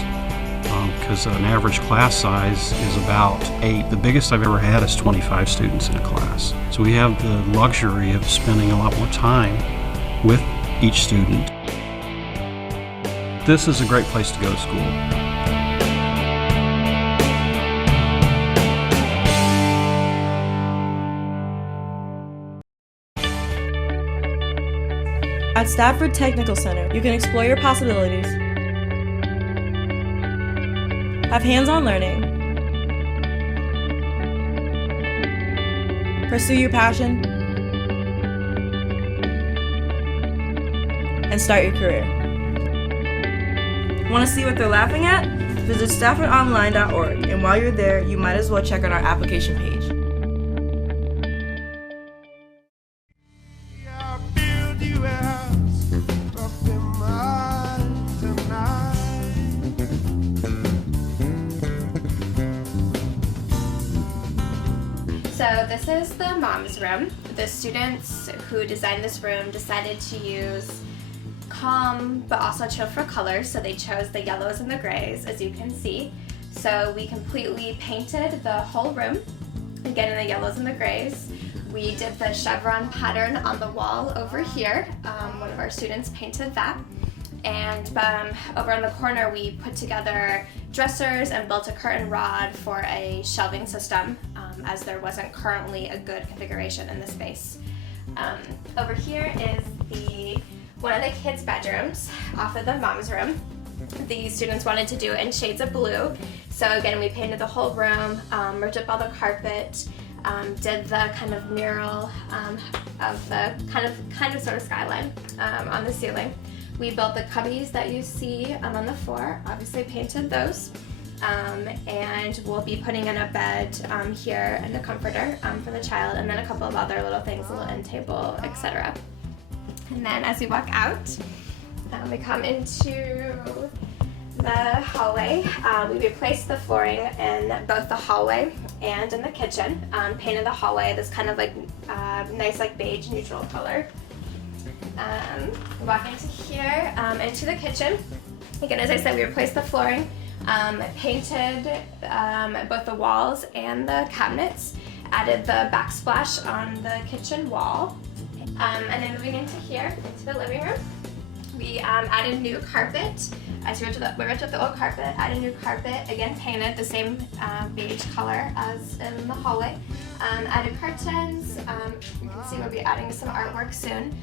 because an average class size is about 8. The biggest I've ever had is 25 students in a class. So we have the luxury of spending a lot more time with each student. This is a great place to go to school. At Stafford Technical Center, you can explore your possibilities, have hands-on learning, pursue your passion, and start your career. Want to see what they're laughing at? Visit StaffordOnline.org, and while you're there, you might as well check out our application page. So this is the mom's room. The students who designed this room decided to use calm but also chill for colors, so they chose the yellows and the grays, as you can see. So we completely painted the whole room, again in the yellows and the grays. We did the chevron pattern on the wall over here. One of our students painted that. And over in the corner we put together dressers and built a curtain rod for a shelving system, as there wasn't currently a good configuration in the space. Over here is one of the kids' bedrooms off of the mom's room. The students wanted to do it in shades of blue, so again we painted the whole room, ripped up all the carpet, did the kind of mural of the kind of sort of skyline on the ceiling. We built the cubbies that you see on the floor, obviously painted those, and we'll be putting in a bed here and a comforter for the child, and then a couple of other little things, a little end table, etc. And then as we walk out, we come into the hallway. We replaced the flooring in both the hallway and in the kitchen, painted the hallway this kind of like nice like beige neutral color. Walk into here, into the kitchen. Again, as I said, we replaced the flooring, painted both the walls and the cabinets, added the backsplash on the kitchen wall, and then moving into here, into the living room, we added new carpet. So we ripped up the old carpet, added new carpet, again painted the same beige color as in the hallway. Added curtains, you can see we'll be adding some artwork soon.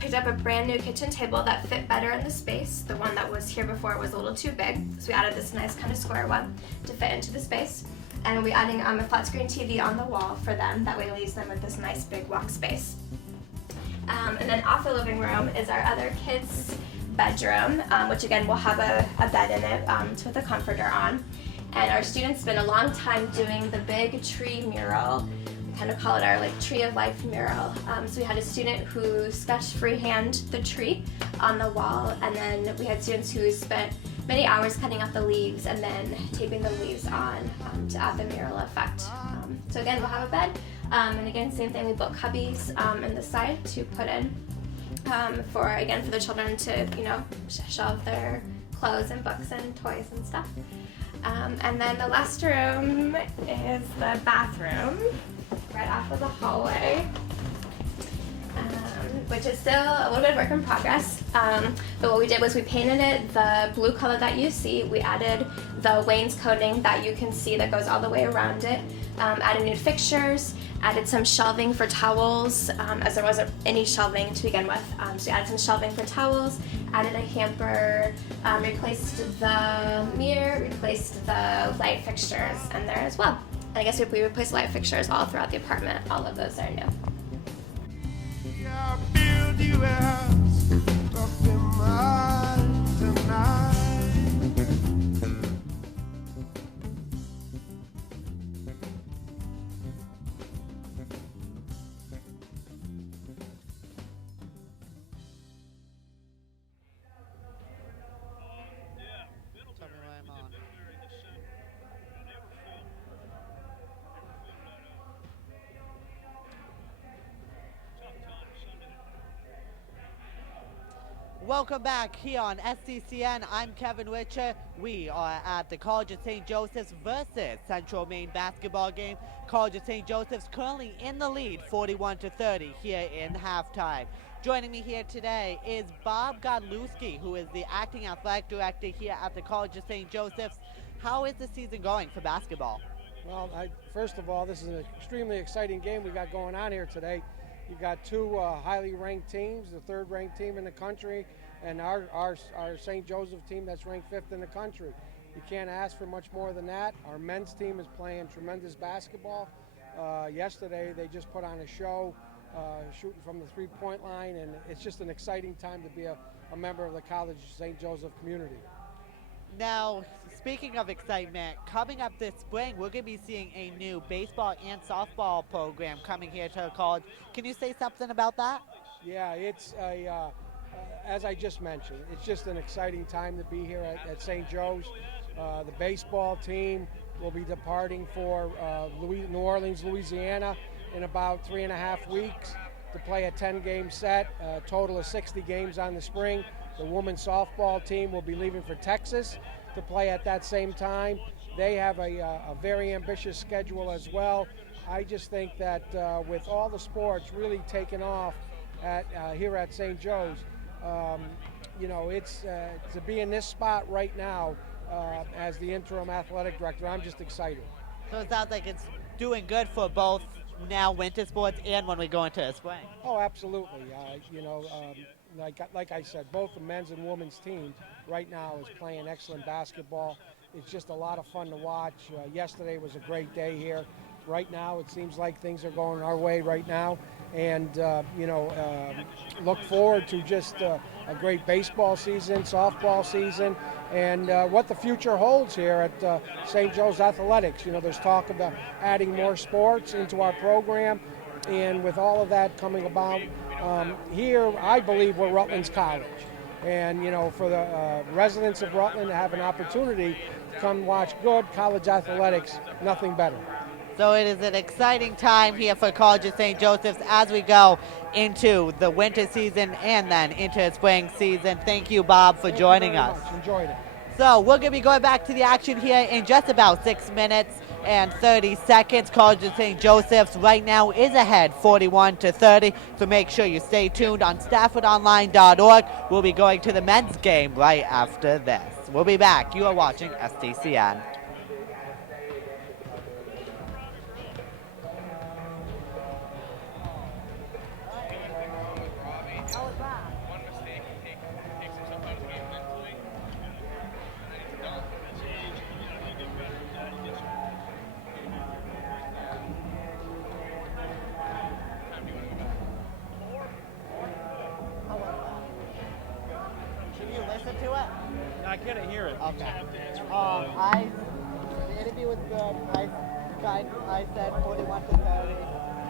Picked up a brand new kitchen table that fit better in the space. The one that was here before was a little too big, so we added this nice kind of square one to fit into the space. And we'll be adding a flat screen TV on the wall for them, that way it leaves them with this nice big walk space. And then off the living room is our other kids' bedroom, which again will have a bed in it with a comforter on. And our students spent a long time doing the big tree mural. We kind of call it our like tree of life mural. So we had a student who sketched freehand the tree on the wall, and then we had students who spent many hours cutting out the leaves and then taping the leaves on to add the mural effect. So again, we'll have a bed, and again, same thing, we built cubbies in the side to put in for the children to, shelve their clothes and books and toys and stuff. And then the last room is the bathroom. right off of the hallway, which is still a little bit of work in progress. But what we did was we painted it the blue color that you see. We added the wainscoting that you can see that goes all the way around it. Added new fixtures, added some shelving for towels, as there wasn't any shelving to begin with. So we added some shelving for towels, added a hamper, replaced the mirror, replaced the light fixtures in there as well. And I guess we replaced light fixtures all throughout the apartment. All of those are new. Welcome back here on STCN. I'm Kevin Witcher. We are at the College of St. Joseph's versus Central Maine basketball game. College of St. Joseph's currently in the lead, 41-30 here in halftime. Joining me here today is Bob Godlewski, who is the acting athletic director here at the College of St. Joseph's. How is the season going for basketball? Well, first of all, this is an extremely exciting game we got going on here today. You've got two highly ranked teams, the third ranked team in the country, and our St. Joseph team that's ranked 5th in the country. You can't ask for much more than that. Our men's team is playing tremendous basketball. Yesterday they just put on a show shooting from the three-point line, and it's just an exciting time to be a member of the College of St. Joseph community. Now, speaking of excitement, coming up this spring, we're going to be seeing a new baseball and softball program coming here to the college. Can you say something about that? Yeah, it's as I just mentioned, it's just an exciting time to be here at St. Joe's. The baseball team will be departing for New Orleans, Louisiana in about 3.5 weeks to play a 10-game set, a total of 60 games on the spring. The women's softball team will be leaving for Texas to play at that same time. They have a very ambitious schedule as well. I just think that with all the sports really taking off here at St. Joe's, you know, it's to be in this spot right now as the interim athletic director, I'm just excited. So it sounds like it's doing good for both now winter sports and when we go into the spring. Oh, absolutely. You know, like I said, both the men's and women's team right now is playing excellent basketball. It's just a lot of fun to watch. Yesterday was a great day here. Right now, it seems like things are going our way right now. And, you know, look forward to just a great baseball season, softball season, and what the future holds here at St. Joe's Athletics. You know, there's talk about adding more sports into our program, and with all of that coming about, here I believe we're Rutland's college. And, you know, for the residents of Rutland to have an opportunity to come watch good college athletics, nothing better. So it is an exciting time here for College of St. Joseph's as we go into the winter season and then into the spring season. Thank you, Bob, for joining us. Enjoyed it. So we're going to be going back to the action here in just about 6 minutes and 30 seconds. College of St. Joseph's right now is ahead 41-30. So make sure you stay tuned on StaffordOnline.org. We'll be going to the men's game right after this. We'll be back. You are watching STCN. I couldn't hear it. Okay. The interview was good. I said 41-30,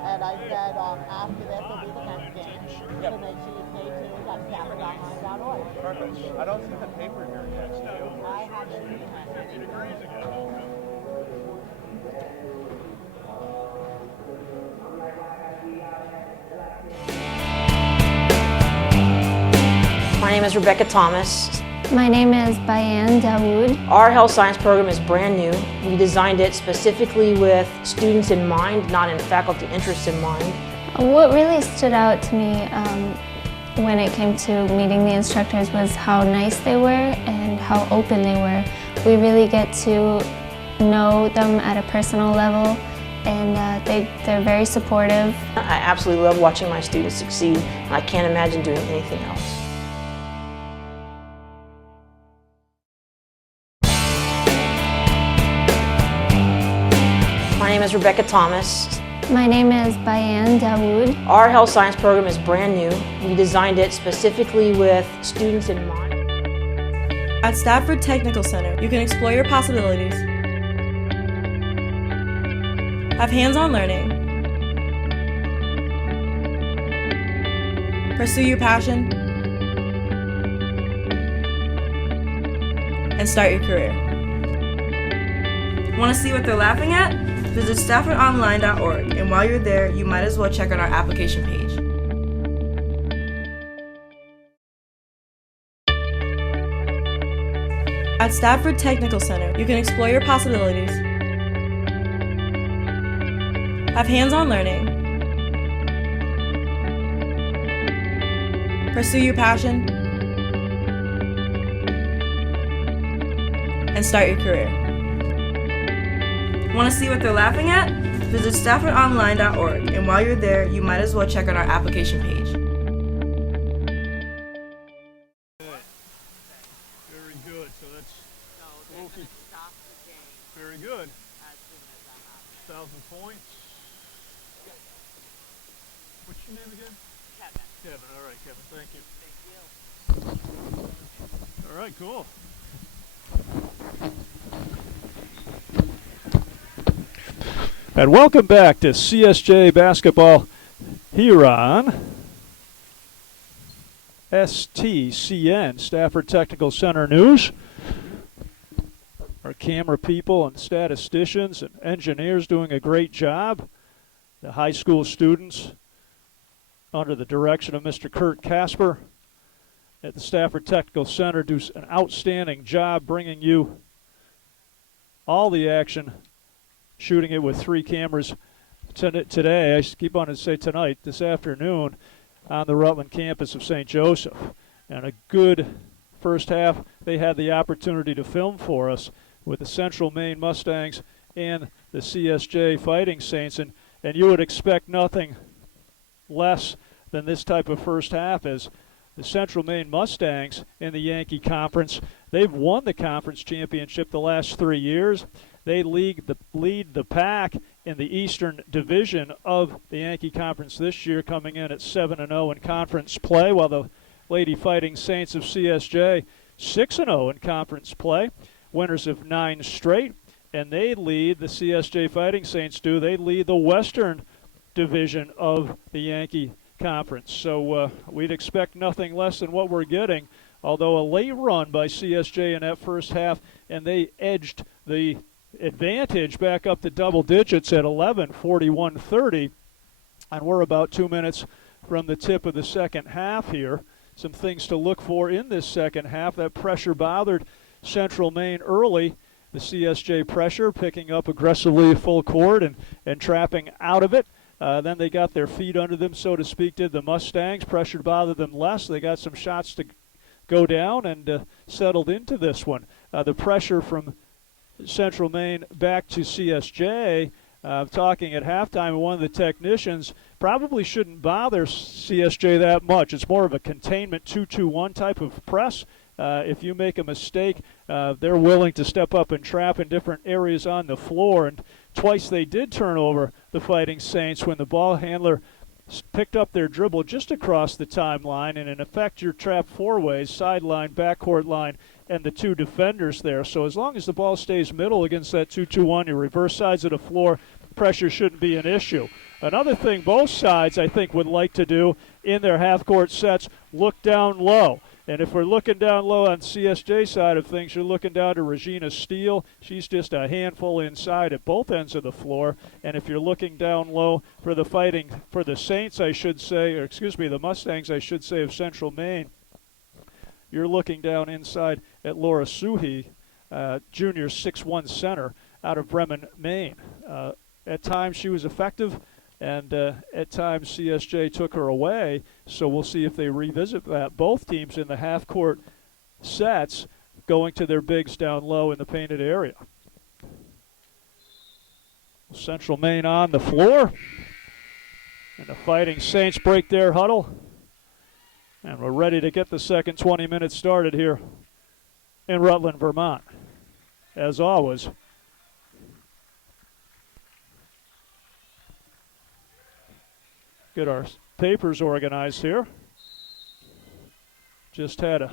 and I said after this will be the next game. Yep. So make sure you stay tuned on StaffordOnline.org. Perfect. I don't see the paper here yet. I have it. My name is Rebecca Thomas. My name is Bayan Dawood. Our health science program is brand new. We designed it specifically with students in mind, not in faculty interests in mind. What really stood out to me when it came to meeting the instructors was how nice they were and how open they were. We really get to know them at a personal level, and they're very supportive. I absolutely love watching my students succeed, and I can't imagine doing anything else. My name is Rebecca Thomas. My name is Bayan Dawood. Our health science program is brand new. We designed it specifically with students in mind. At Stafford Technical Center, you can explore your possibilities, have hands-on learning, pursue your passion, and start your career. Want to see what they're laughing at? Visit StaffordOnline.org, and while you're there, you might as well check out our application page. At Stafford Technical Center, you can explore your possibilities, have hands-on learning, pursue your passion, and start your career. Want to see what they're laughing at? Visit StaffordOnline.org, and while you're there, you might as well check out our application page. Very good. So that's very good. 1,000 points. What's your name again? Kevin. Kevin. All right, Kevin. Thank you. All right, cool. And welcome back to CSJ basketball here on STCN, Stafford Technical Center News. Our camera people and statisticians and engineers doing a great job. The high school students under the direction of Mr. Kurt Casper at the Stafford Technical Center do an outstanding job bringing you all the action, shooting it with 3 cameras today. I keep on to say tonight, this afternoon, on the Rutland campus of St. Joseph. And a good first half they had the opportunity to film for us with the Central Maine Mustangs and the CSJ Fighting Saints. And you would expect nothing less than this type of first half, as the Central Maine Mustangs in the Yankee Conference, they've won the conference championship the last 3 years. They lead the pack in the Eastern Division of the Yankee Conference this year, coming in at 7-0 in conference play, while the Lady Fighting Saints of CSJ 6-0 in conference play, winners of 9 straight, and they lead, the CSJ Fighting Saints do, they lead the Western Division of the Yankee Conference. So we'd expect nothing less than what we're getting, although a late run by CSJ in that first half, and they edged the advantage back up to double digits at 11, 41-30, and we're about 2 minutes from the tip of the second half here. Some things to look for in this second half. That pressure bothered Central Maine early. The CSJ pressure picking up aggressively full court and trapping out of it. Then they got their feet under them, so to speak, did the Mustangs. Pressure bothered them less. They got some shots to go down and settled into this one. The pressure from Central Maine back to CSJ, talking at halftime, one of the technicians probably shouldn't bother CSJ that much. It's more of a containment 2-2-1 type of press. If you make a mistake, they're willing to step up and trap in different areas on the floor. And twice they did turn over the Fighting Saints when the ball handler picked up their dribble just across the timeline, and in effect you're trapped 4 ways, sideline, backcourt line, and the 2 defenders there. So as long as the ball stays middle against that 2-2-1, your reverse sides of the floor, pressure shouldn't be an issue. Another thing both sides, I think, would like to do in their half-court sets, look down low. And if we're looking down low on CSJ side of things, you're looking down to Regina Steele. She's just a handful inside at both ends of the floor. And if you're looking down low for the Saints, I should say, or excuse me, the Mustangs, I should say, of Central Maine, you're looking down inside at Laura Suhi, junior 6'1" center out of Bremen, Maine. At times she was effective, and at times CSJ took her away, so we'll see if they revisit that. Both teams in the half-court sets going to their bigs down low in the painted area. Central Maine on the floor, and the Fighting Saints break their huddle, and we're ready to get the second 20 minutes started here in Rutland, Vermont. As always, get our papers organized here. Just had a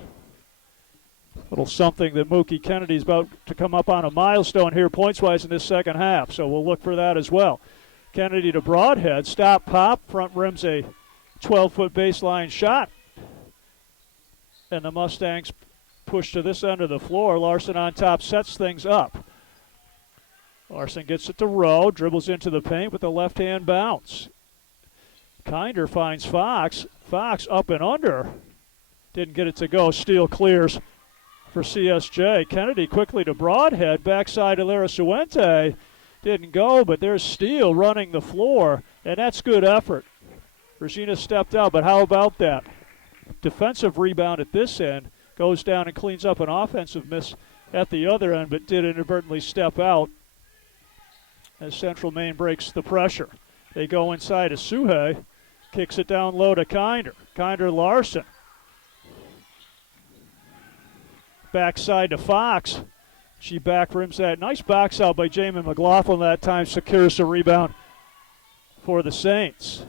little something that Mookie Kennedy's about to come up on a milestone here points-wise in this second half, so we'll look for that as well. Kennedy to Broadhead, stop, pop, front rim's a 12-foot baseline shot. And the Mustangs push to this end of the floor. Larson on top sets things up. Larson gets it to Rowe, dribbles into the paint with a left-hand bounce. Kinder finds Fox. Fox up and under. Didn't get it to go. Steele clears for CSJ. Kennedy quickly to Broadhead. Backside to Lara Suente. Didn't go, but there's Steele running the floor, and that's good effort. Regina stepped out, but how about that? Defensive rebound at this end. Goes down and cleans up an offensive miss at the other end, but did inadvertently step out as Central Maine breaks the pressure. They go inside to Suhe. Kicks it down low to Kinder. Kinder Larson. Backside to Fox. She back rims that. Nice box out by Jamin McLaughlin that time. Secures the rebound for the Saints.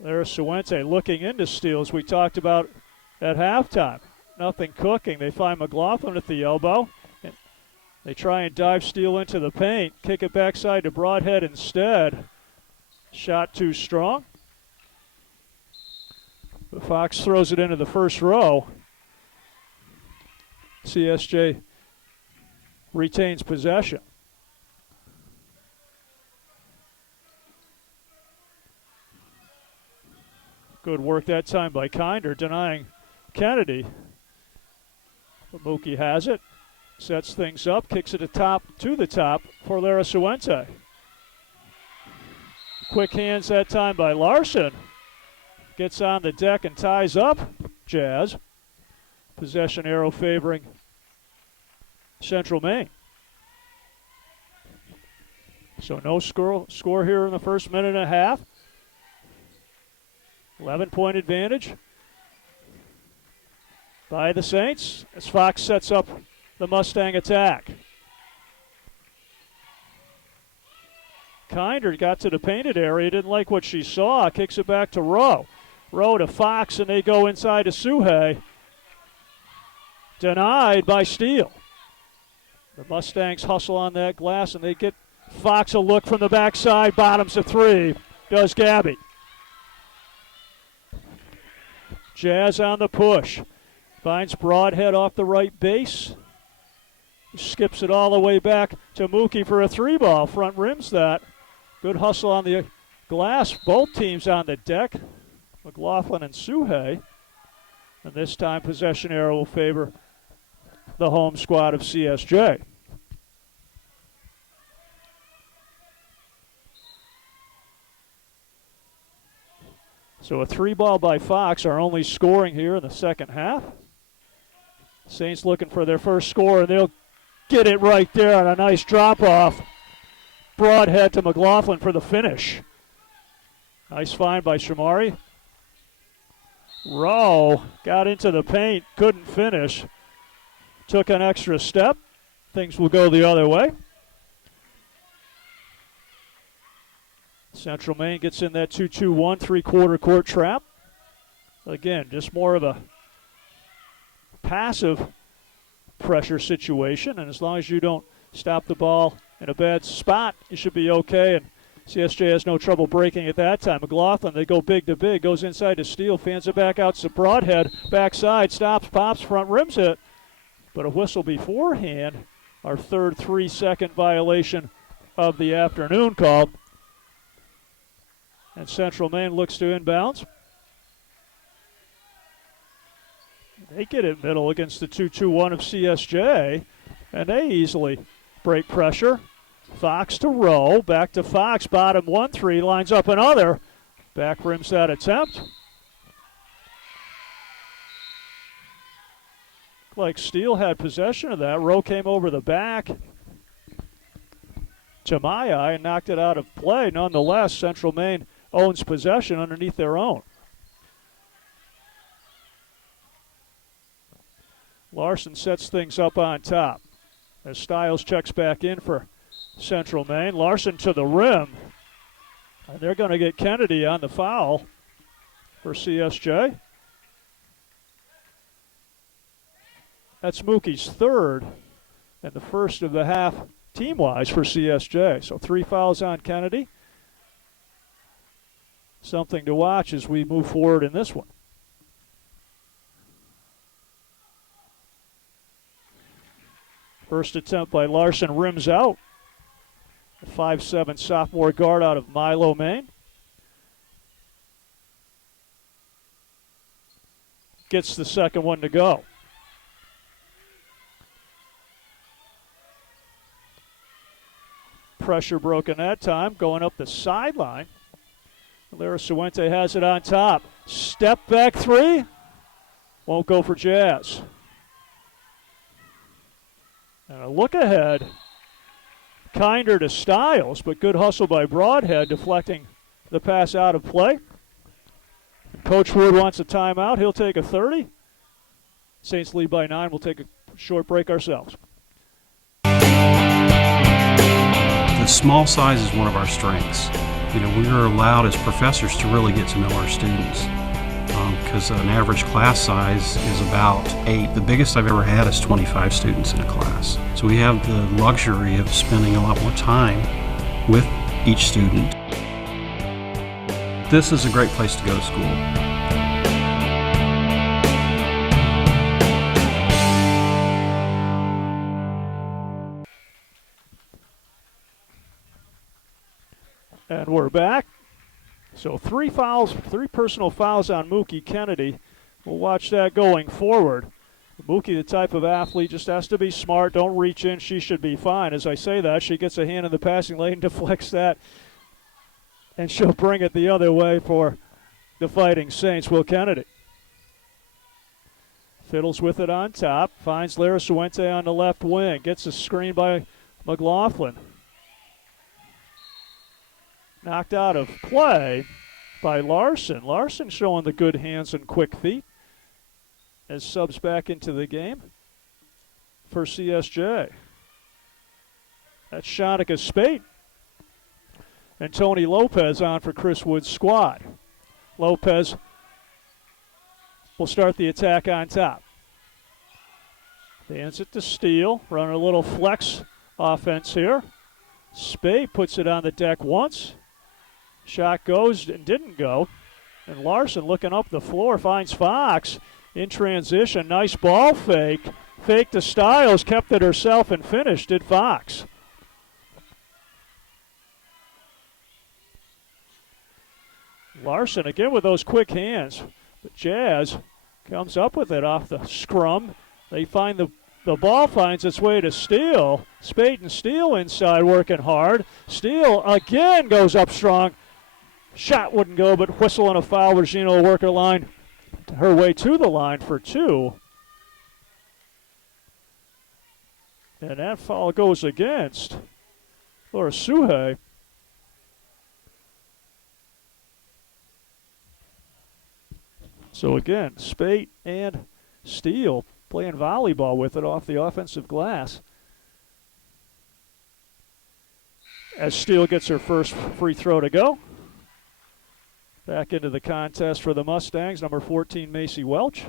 There's Suente looking into steals we talked about at halftime. Nothing cooking. They find McLaughlin at the elbow. They try and dive Steele into the paint. Kick it backside to Broadhead instead. Shot too strong. But Fox throws it into the first row. CSJ retains possession. Good work that time by Kinder, denying Kennedy. But Mookie has it. Sets things up, kicks it to the top for Lara Suente. Quick hands that time by Larson. Gets on the deck and ties up Jazz. Possession arrow favoring Central Maine. So no score here in the first minute and a half. 11-point advantage by the Saints as Fox sets up the Mustang attack. Kinder got to the painted area, didn't like what she saw, kicks it back to Rowe. Rowe to Fox, and they go inside to Suhe. Denied by Steele. The Mustangs hustle on that glass, and they get Fox a look from the backside, bottoms of three. Does Gabby. Jazz on the push. Finds Broadhead off the right base. Skips it all the way back to Mookie for a three ball. Front rims that. Good hustle on the glass. Both teams on the deck. McLaughlin and Suhe. And this time possession arrow will favor the home squad of CSJ. So a three ball by Fox, our only scoring here in the second half. Saints looking for their first score, and they'll get it right there on a nice drop off. Broadhead to McLaughlin for the finish. Nice find by Shamari. Rowe got into the paint, couldn't finish. Took an extra step. Things will go the other way. Central Maine gets in that 2-2-1 three-quarter court trap. Again, just more of a passive pressure situation, and as long as you don't stop the ball in a bad spot, you should be okay, and CSJ has no trouble breaking at that time. McLaughlin, they go big to big, goes inside to Steele, fans it back out to Broadhead, backside, stops, pops, front rims it, but a whistle beforehand, our third 3-second violation of the afternoon called. And Central Maine looks to inbounds. They get it middle against the 2-2-1 of CSJ, and they easily break pressure. Fox to Rowe, back to Fox, bottom 1-3, lines up another. Back rims that attempt. Like Steele had possession of that. Rowe came over the back to Maya and knocked it out of play. Nonetheless, Central Maine owns possession underneath their own. Larson sets things up on top as Stiles checks back in for Central Maine. Larson to the rim. And they're going to get Kennedy on the foul for CSJ. That's Mookie's third and the first of the half team-wise for CSJ. So 3 fouls on Kennedy. Something to watch as we move forward in this one. First attempt by Larson rims out. The 5'7" sophomore guard out of Milo, Maine. Gets the second one to go. Pressure broken that time, going up the sideline. Lara Suente has it on top. Step back three. Won't go for Jazz. And a look ahead. Kinder to Stiles, but good hustle by Broadhead, deflecting the pass out of play. Coach Wood wants a timeout. He'll take a 30. Saints lead by 9. We'll take a short break ourselves. The small size is one of our strengths. You know, we are allowed as professors to really get to know our students because an average class size is about 8. The biggest I've ever had is 25 students in a class. So we have the luxury of spending a lot more time with each student. This is a great place to go to school. And we're back. So 3 personal fouls on Mookie Kennedy. We'll watch that going forward. Mookie, the type of athlete, just has to be smart. Don't reach in. She should be fine. As I say that, she gets a hand in the passing lane, deflects that, and she'll bring it the other way for the Fighting Saints. Will Kennedy fiddles with it on top, finds Lara Suente on the left wing, gets a screen by McLaughlin. Knocked out of play by Larson. Larson showing the good hands and quick feet as subs back into the game for CSJ. That's Shanika Spate. And Tony Lopez on for Chris Wood's squad. Lopez will start the attack on top. Hands it to Steele, running a little flex offense here. Spate puts it on the deck once. Shot goes and didn't go. And Larson looking up the floor finds Fox in transition. Nice ball fake. Fake to Stiles, kept it herself and finished it Fox. Larson again with those quick hands. But Jazz comes up with it off the scrum. They find the ball finds its way to Steele. Spate and Steele inside working hard. Steele again goes up strong. Shot wouldn't go, but whistle and a foul. Regina will work her line, her way to the line for 2. And that foul goes against Laura Suhe. So again, Spate and Steele playing volleyball with it off the offensive glass. As Steele gets her first free throw to go. Back into the contest for the Mustangs, number 14, Macy Welch.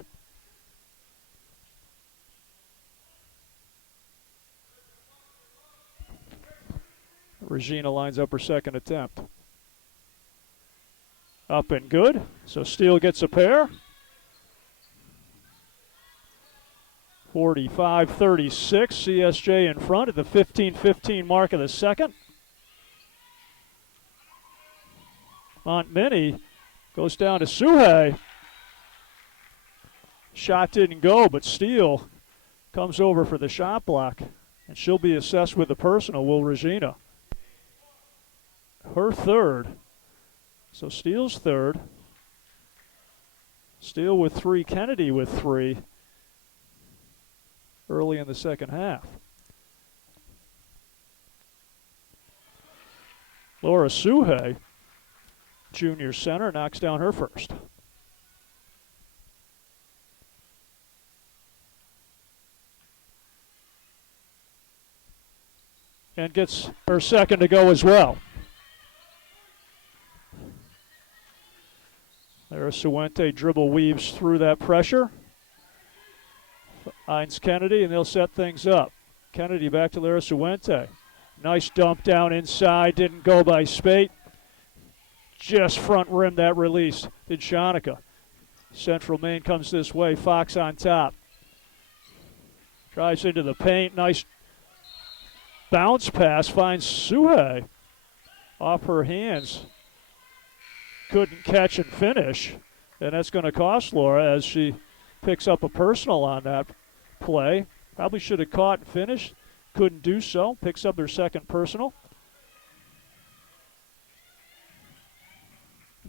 Regina lines up her second attempt. Up and good. So Steele gets a pair. 45-36. CSJ in front at the 15-15 mark of the second. Montminy goes down to Suhe. Shot didn't go, but Steele comes over for the shot block, and she'll be assessed with the personal, will Regina. Her third. So Steele's third. Steele with 3, Kennedy with 3 early in the second half. Laura Suhe, junior center, knocks down her first. And gets her second to go as well. There's Suente, dribble weaves through that pressure. Finds Kennedy, and they'll set things up. Kennedy back to Lara Suente. Nice dump down inside, didn't go by Spate. Just front rim that release did Shanika. Central Maine comes this way, Fox on top. Drives into the paint, nice bounce pass, finds Suhe off her hands. Couldn't catch and finish, and that's going to cost Laura as she picks up a personal on that play. Probably should have caught and finished, couldn't do so, picks up her second personal.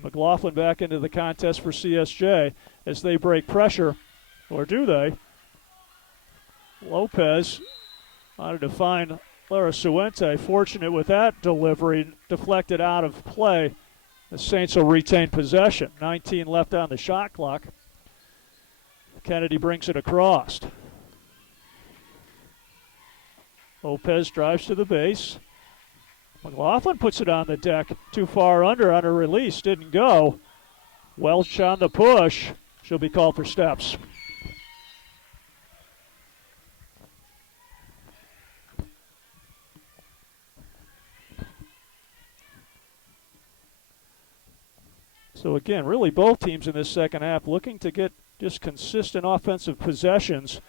McLaughlin back into the contest for CSJ as they break pressure, or do they? Lopez wanted to find Lara Suente, fortunate with that delivery, deflected out of play. The Saints will retain possession. 19 left on the shot clock. Kennedy brings it across. Lopez drives to the base. McLaughlin puts it on the deck. Too far under on a release. Didn't go. Welch on the push. She'll be called for steps. So again, really both teams in this second half looking to get just consistent offensive possessions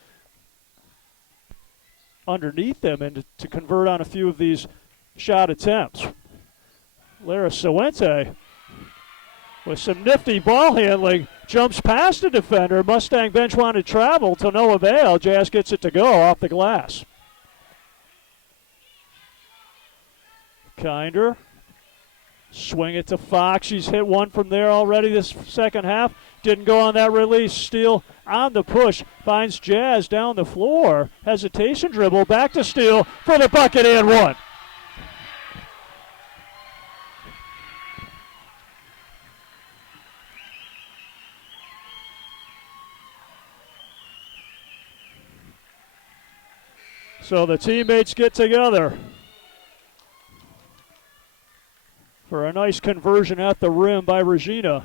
underneath them and to convert on a few of these shot attempts. Lara Suente with some nifty ball handling, jumps past the defender. Mustang bench wanted to travel to no avail. Jazz gets it to go off the glass. Kinder. Swing it to Fox. She's hit one from there already this second half. Didn't go on that release. Steele on the push. Finds Jazz down the floor. Hesitation dribble. Back to Steele for the bucket and one. So the teammates get together for a nice conversion at the rim by Regina.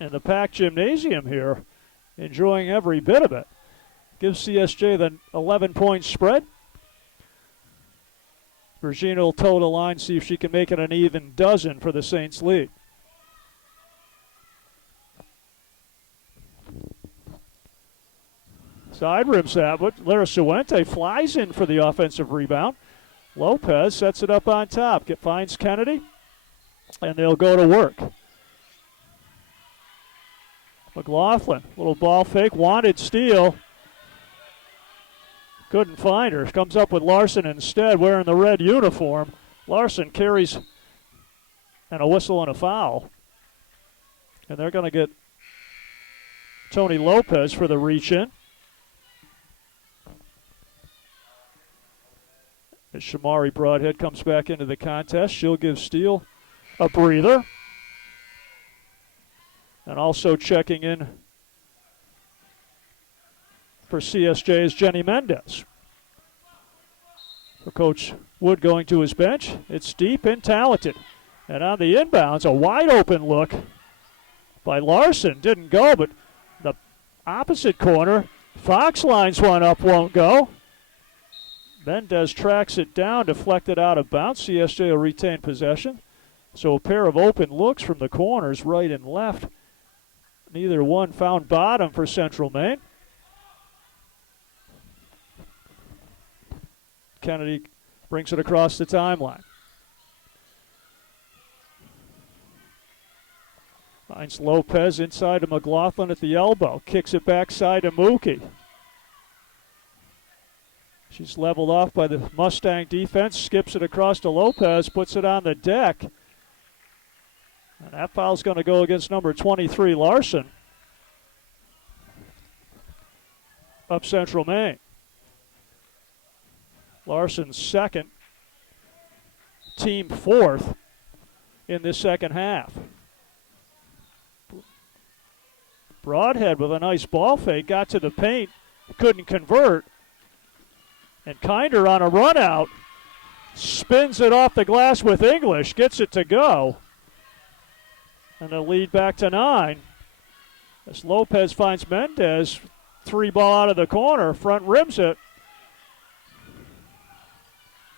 And the packed gymnasium here, enjoying every bit of it. Gives CSJ the 11-point spread. Regina will toe the line, see if she can make it an even dozen for the Saints lead. Side rim set, but Lara Suente flies in for the offensive rebound. Lopez sets it up on top. Finds Kennedy, and they'll go to work. McLaughlin, little ball fake, wanted Steele. Couldn't find her. Comes up with Larson instead, wearing the red uniform. Larson carries and a whistle and a foul. And they're going to get Tony Lopez for the reach-in. As Shamari Broadhead comes back into the contest, she'll give Steele a breather. And also checking in for CSJ is Jenny Mendez. For Coach Wood going to his bench, it's deep and talented. And on the inbounds, a wide open look by Larson. Didn't go, but the opposite corner, Fox lines one up, won't go. Mendez tracks it down, deflected out of bounds. CSJ will retain possession. So a pair of open looks from the corners, right and left. Neither one found bottom for Central Maine. Kennedy brings it across the timeline. Finds Lopez inside to McLaughlin at the elbow. Kicks it backside to Mookie. She's leveled off by the Mustang defense. Skips it across to Lopez. Puts it on the deck. And that foul's going to go against number 23, Larson, up Central Maine. Larson's second, team fourth in this second half. Broadhead with a nice ball fake, got to the paint, couldn't convert. And Kinder on a run out, spins it off the glass with English, gets it to go. And a lead back to 9. As Lopez finds Mendez, 3-ball out of the corner, front rims it.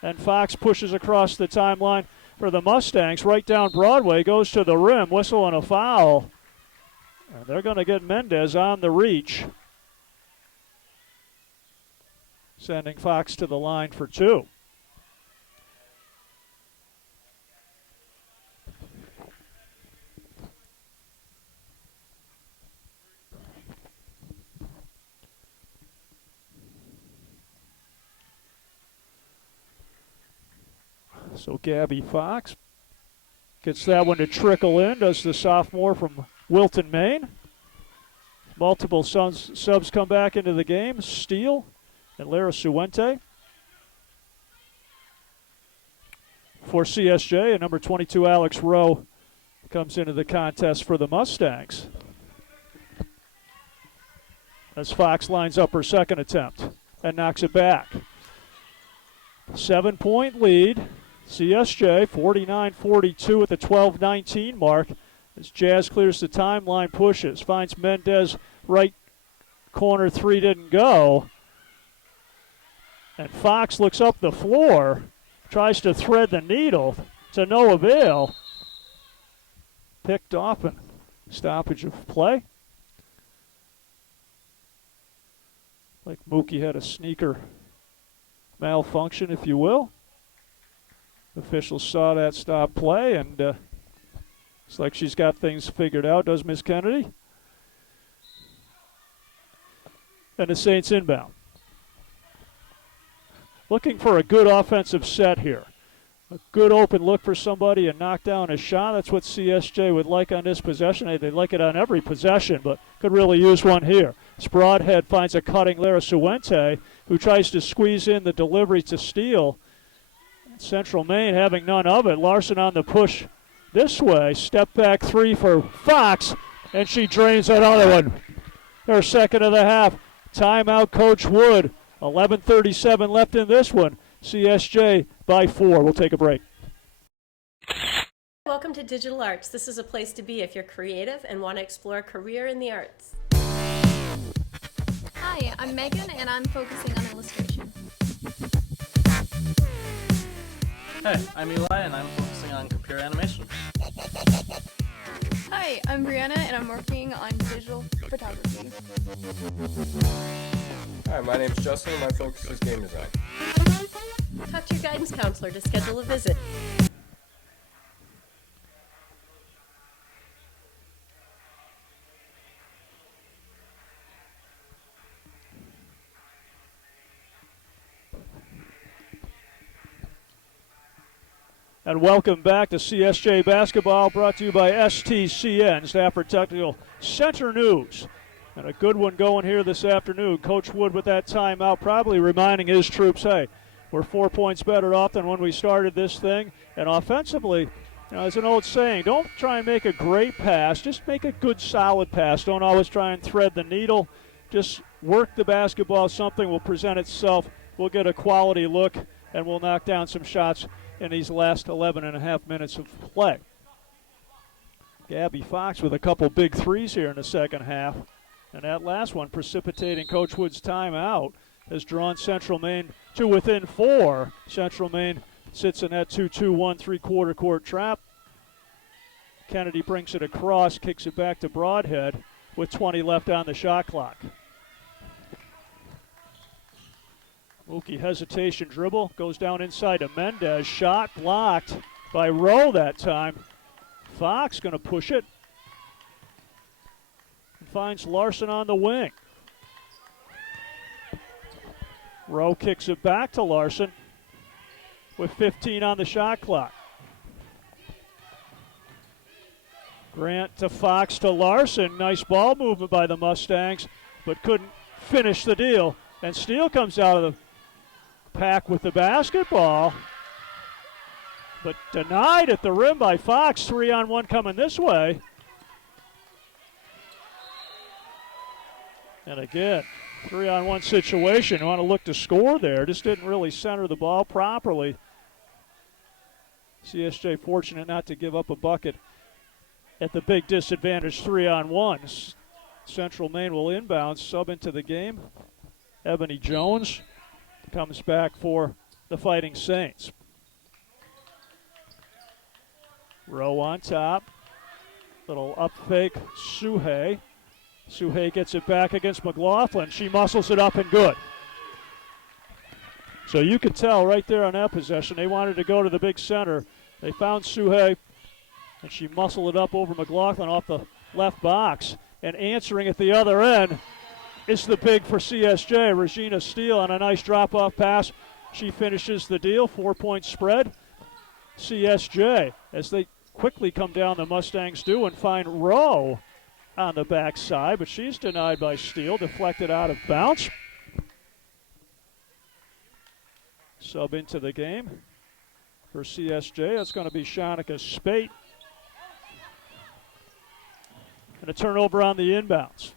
And Fox pushes across the timeline for the Mustangs, right down Broadway, goes to the rim, whistle and a foul. And they're going to get Mendez on the reach, sending Fox to the line for 2. So Gabby Fox gets that one to trickle in, does the sophomore from Wilton, Maine. Multiple subs come back into the game. Steele and Lara Suente. For CSJ, and number 22, Alex Rowe, comes into the contest for the Mustangs. As Fox lines up her second attempt and knocks it back. 7-point lead. CSJ 49-42 at the 12-19 mark as Jazz clears the timeline, pushes, finds Mendez right corner, 3 didn't go. And Fox looks up the floor, tries to thread the needle to no avail. Picked off and stoppage of play. Like Mookie had a sneaker malfunction, if you will. Officials saw that stop play, and it's like she's got things figured out, does Miss Kennedy? And the Saints inbound. Looking for a good offensive set here. A good open look for somebody and knock down a shot. That's what CSJ would like on this possession. They like it on every possession, but could really use one here. Broadhead finds a cutting Lara Suente, who tries to squeeze in the delivery to Steele. Central Maine having none of it. Larson on the push this way. Step back 3 for Fox, and she drains another one. Her second of the half. Timeout, Coach Wood. 11:37 left in this one. CSJ by 4. We'll take a break. Welcome to Digital Arts. This is a place to be if you're creative and want to explore a career in the arts. Hi, I'm Megan, and I'm focusing on illustration. Hey, I'm Eli, and I'm focusing on computer animation. Hi, I'm Brianna, and I'm working on digital photography. Hi, my name is Justin, and my focus is game design. Talk to your guidance counselor to schedule a visit. And welcome back to CSJ Basketball, brought to you by STCN, Stafford Technical Center News. And a good one going here this afternoon. Coach Wood with that timeout, probably reminding his troops, hey, we're 4 points better off than when we started this thing. And offensively, you know, as an old saying, don't try and make a great pass. Just make a good, solid pass. Don't always try and thread the needle. Just work the basketball. Something will present itself. We'll get a quality look, and we'll knock down some shots in these last 11 and a half minutes of play. Gabby Fox with a couple big threes here in the second half. And that last one, precipitating Coach Wood's timeout, has drawn Central Maine to within 4. Central Maine sits in that 2-2-1 3/4 court trap. Kennedy brings it across, kicks it back to Broadhead with 20 left on the shot clock. Mookie hesitation dribble, goes down inside to Mendez. Shot blocked by Rowe that time. Fox going to push it. finds Larson on the wing. Rowe kicks it back to Larson with 15 on the shot clock. Grant to Fox to Larson. Nice ball movement by the Mustangs, but couldn't finish the deal. And Steele comes out of the pack with the basketball, but denied at the rim by Fox. 3-on-1 coming this way. And again, 3-on-1 situation. You want to look to score there. Just didn't really center the ball properly. CSJ fortunate not to give up a bucket at the big disadvantage 3-on-1. Central Maine will inbound, sub into the game. Ebony Jones comes back for the Fighting Saints. Rowe on top. Little up fake, Suhey. Suhey gets it back against McLaughlin. She muscles it up and good. So you could tell right there on that possession, they wanted to go to the big center. They found Suhey, and she muscled it up over McLaughlin off the left box. And answering at the other end is the big for CSJ, Regina Steele, on a nice drop-off pass. She finishes the deal, 4-point spread. CSJ, as they quickly come down, the Mustangs do, and find Rowe on the backside, but she's denied by Steele, deflected out of bounds. Sub into the game for CSJ. That's going to be Shanika Spate. And a turnover on the inbounds.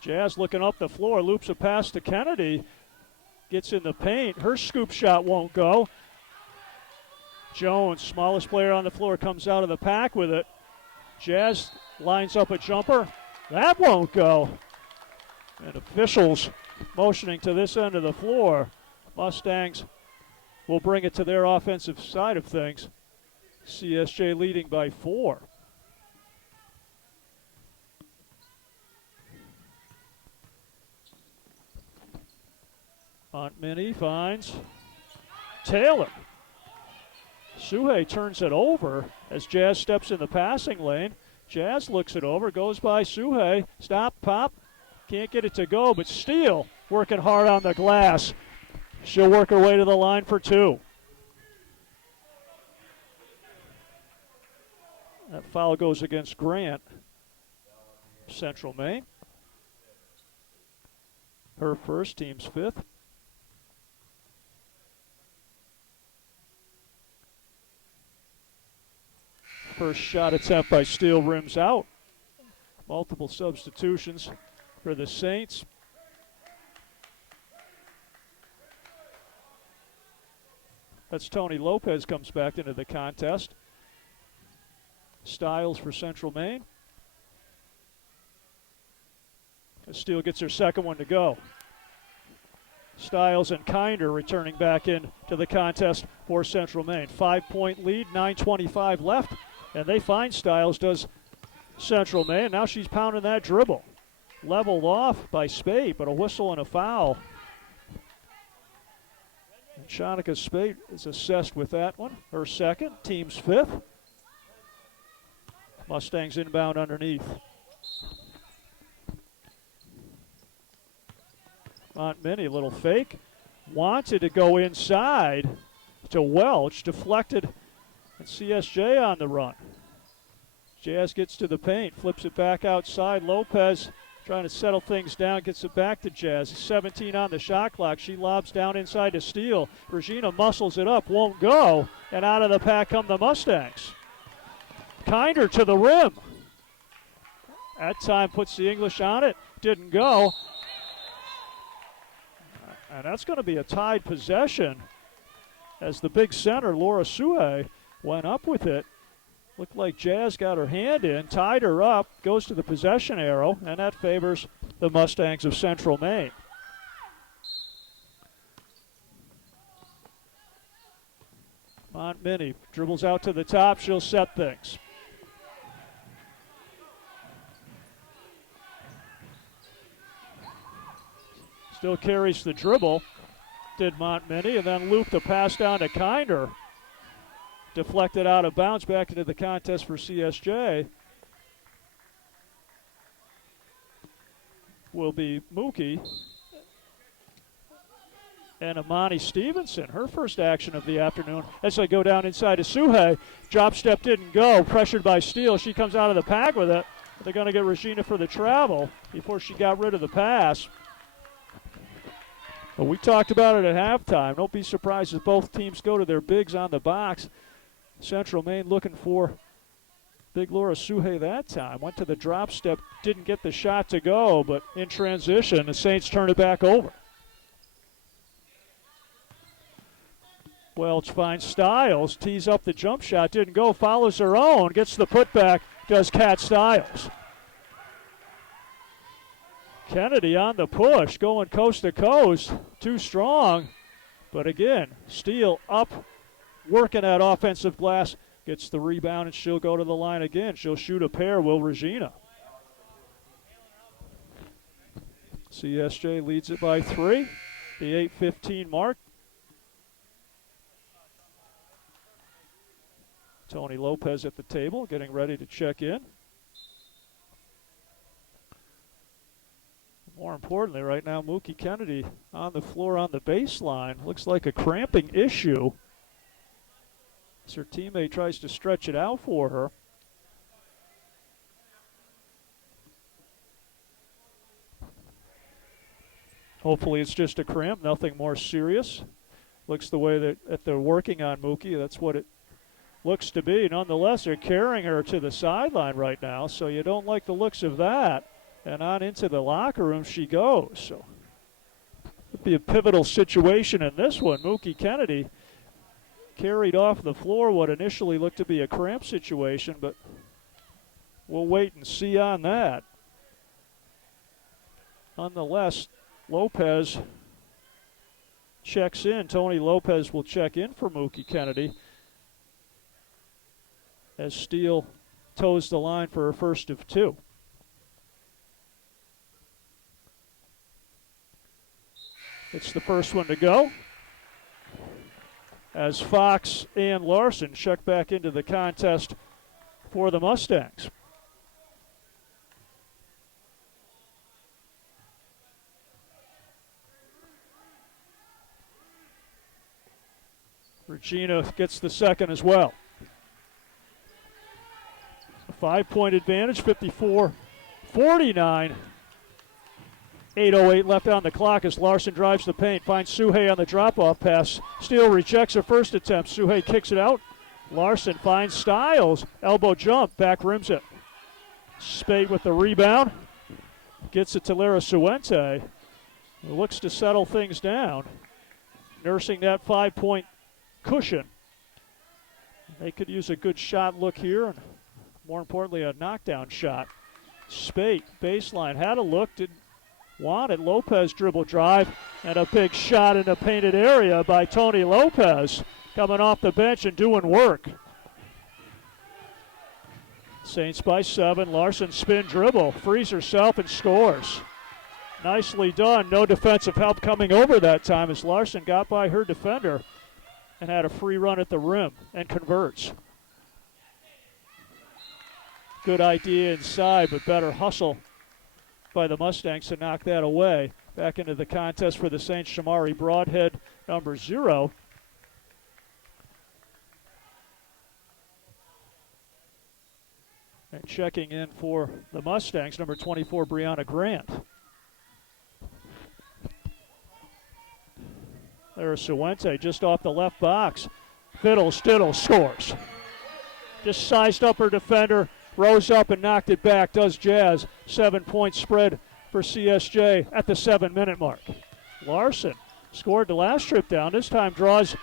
Jazz looking up the floor, loops a pass to Kennedy. Gets in the paint. Her scoop shot won't go. Jones, smallest player on the floor, comes out of the pack with it. Jazz lines up a jumper. That won't go. And officials motioning to this end of the floor. Mustangs will bring it to their offensive side of things. CSJ leading by 4. Montminy finds Taylor. Suhey turns it over as Jazz steps in the passing lane. Jazz looks it over, goes by Suhey. Stop, pop. Can't get it to go, but Steele working hard on the glass. She'll work her way to the line for 2. That foul goes against Grant. Central Maine. Her first, team's 5th. First shot attempt by Steele rims out. Multiple substitutions for the Saints. That's Tony Lopez comes back into the contest. Stiles for Central Maine. Steele gets her second one to go. Stiles and Kinder returning back in to the contest for Central Maine. 5-point lead, 9:25 left. And they find Stiles, does Central Maine. Now she's pounding that dribble. Leveled off by Spate, but a whistle and a foul. And Shanika Spate is assessed with that one. Her second, team's 5th. Mustangs inbound underneath. Montminy, a little fake. Wanted to go inside to Welch, deflected. And CSJ on the run. Jazz gets to the paint, flips it back outside. Lopez trying to settle things down, gets it back to Jazz. 17 on the shot clock. She lobs down inside to Steele. Regina muscles it up, won't go. And out of the pack come the Mustangs. Kinder to the rim. That time puts the English on it. Didn't go. And that's going to be a tied possession as the big center, Laura Suhey, went up with it. Looked like Jazz got her hand in, tied her up, goes to the possession arrow, and that favors the Mustangs of Central Maine. Montminy dribbles out to the top. She'll set things. Still carries the dribble, did Montminy, and then looped the pass down to Kinder. Deflected out of bounds back into the contest for CSJ. will be Mookie. And Amani Stevenson, her first action of the afternoon, as they go down inside to Suhei. Drop step didn't go, pressured by Steele. She comes out of the pack with it. They're going to get Regina for the travel before she got rid of the pass. But we talked about it at halftime. Don't be surprised if both teams go to their bigs on the box. Central Maine looking for big Laura Suhei that time. Went to the drop step, didn't get the shot to go, but in transition, the Saints turn it back over. Welch finds Stiles, tees up the jump shot, didn't go, follows her own, gets the putback, does Kat Stiles. Kennedy on the push, going coast to coast, too strong. But again, Steele up, working that offensive glass, gets the rebound, and she'll go to the line again. She'll shoot a pair, will Regina. CSJ leads it by 3, the 8:15 mark. Tony Lopez at the table, getting ready to check in. More importantly, right now, Mookie Kennedy on the floor on the baseline. Looks like a cramping issue as her teammate tries to stretch it out for her. Hopefully it's just a cramp, nothing more serious. Looks the way that they're working on Mookie. That's what it looks to be. Nonetheless, they're carrying her to the sideline right now, so you don't like the looks of that. And on into the locker room she goes. So it'd be a pivotal situation in this one. Mookie Kennedy carried off the floor what initially looked to be a cramp situation, but we'll wait and see on that. Nonetheless, Lopez checks in. Tony Lopez will check in for Mookie Kennedy as Steele toes the line for her first of 2. It's the first one to go as Fox and Larson check back into the contest for the Mustangs. Regina gets the second as well. A 5-point advantage, 54-49. 8:08 left on the clock as Larson drives the paint, finds Suhei on the drop-off pass. Steele rejects her first attempt. Suhei kicks it out. Larson finds Stiles. Elbow jump, back rims it. Spade with the rebound. Gets it to Lara Suente. Looks to settle things down. Nursing that 5-point cushion. They could use a good shot look here, and more importantly, a knockdown shot. Spate, baseline, had a look, didn't want it. Lopez dribble drive, and a big shot in the painted area by Tony Lopez, coming off the bench and doing work. Saints by 7. Larson spin dribble, frees herself and scores. Nicely done. No defensive help coming over that time as Larson got by her defender and had a free run at the rim and converts. Good idea inside, but better hustle by the Mustangs to knock that away. Back into the contest for the Saints, Shamari Broadhead, number 0. And checking in for the Mustangs, number 24, Brianna Grant. There's Suente just off the left box. Fiddle scores. Just sized up her defender, rose up and knocked it back, does Jazz. 7-point spread for CSJ at the 7-minute mark. Larson scored the last trip down. This time draws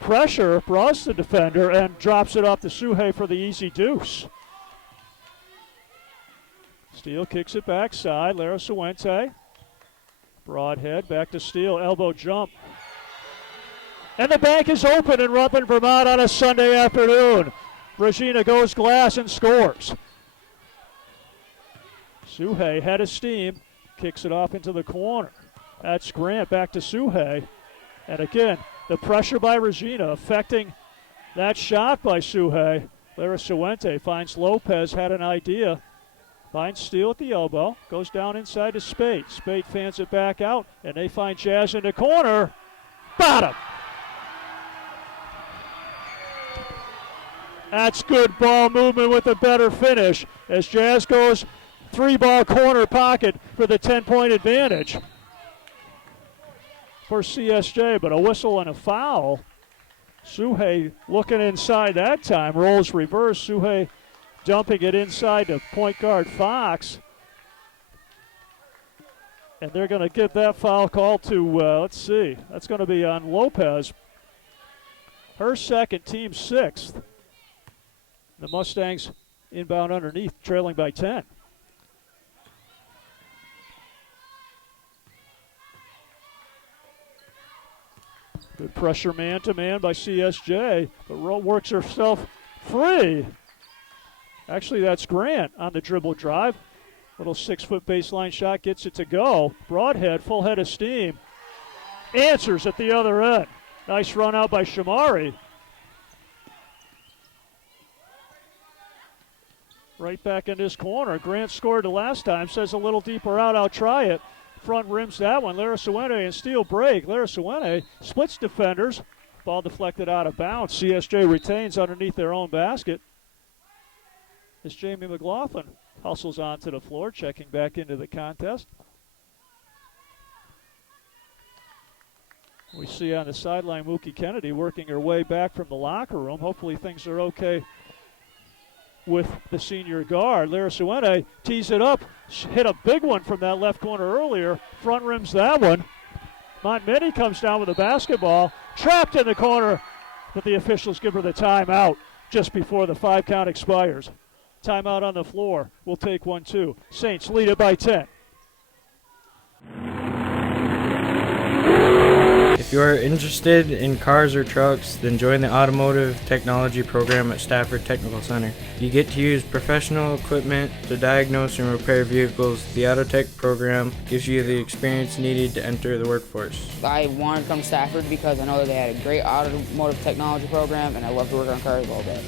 pressure, draws the defender, and drops it off to Suhei for the easy deuce. Steele kicks it backside. Lara Suente. Broadhead back to Steele. Elbow jump. And the bank is open in Rutland, Vermont on a Sunday afternoon. Regina goes glass and scores. Suhei head of steam, kicks it off into the corner. That's Grant back to Suhei. And again, the pressure by Regina affecting that shot by Suhei. Lara Suente finds Lopez, had an idea, Finds Steele at the elbow. Goes down inside to Spade. Spade fans it back out, and they find Jazz in the corner. Bottom. That's good ball movement with a better finish as Jazz goes 3-ball corner pocket for the 10-point advantage for CSJ, but a whistle and a foul. Suhei looking inside that time, rolls reverse. Suhei dumping it inside to point guard Fox. And they're going to get that foul call to, let's see, that's going to be on Lopez. Her second, team sixth. The Mustangs inbound underneath, trailing by 10. Good pressure man-to-man by CSJ, but works herself free. Actually, that's Grant on the dribble drive. Little 6-foot baseline shot gets it to go. Broadhead, full head of steam. Answers at the other end. Nice run out by Shamari. Right back in this corner. Grant scored the last time. Says a little deeper out, I'll try it. Front rims that one. Lara Suene and steal break. Lara Suene splits defenders. Ball deflected out of bounds. CSJ retains underneath their own basket. As Jamie McLaughlin hustles onto the floor, checking back into the contest. We see on the sideline Mookie Kennedy working her way back from the locker room. Hopefully things are okay with the senior guard. Lara Suene tees it up. She hit a big one from that left corner earlier. Front rims that one. Montminy comes down with a basketball. Trapped in the corner, but the officials give her the timeout just before the 5 count expires. Timeout on the floor. We'll take 1-2. Saints lead it by 10. If you are interested in cars or trucks, then join the Automotive Technology program at Stafford Technical Center. You get to use professional equipment to diagnose and repair vehicles. The Autotech program gives you the experience needed to enter the workforce. I wanted to come to Stafford because I know that they had a great automotive technology program and I love to work on cars all day.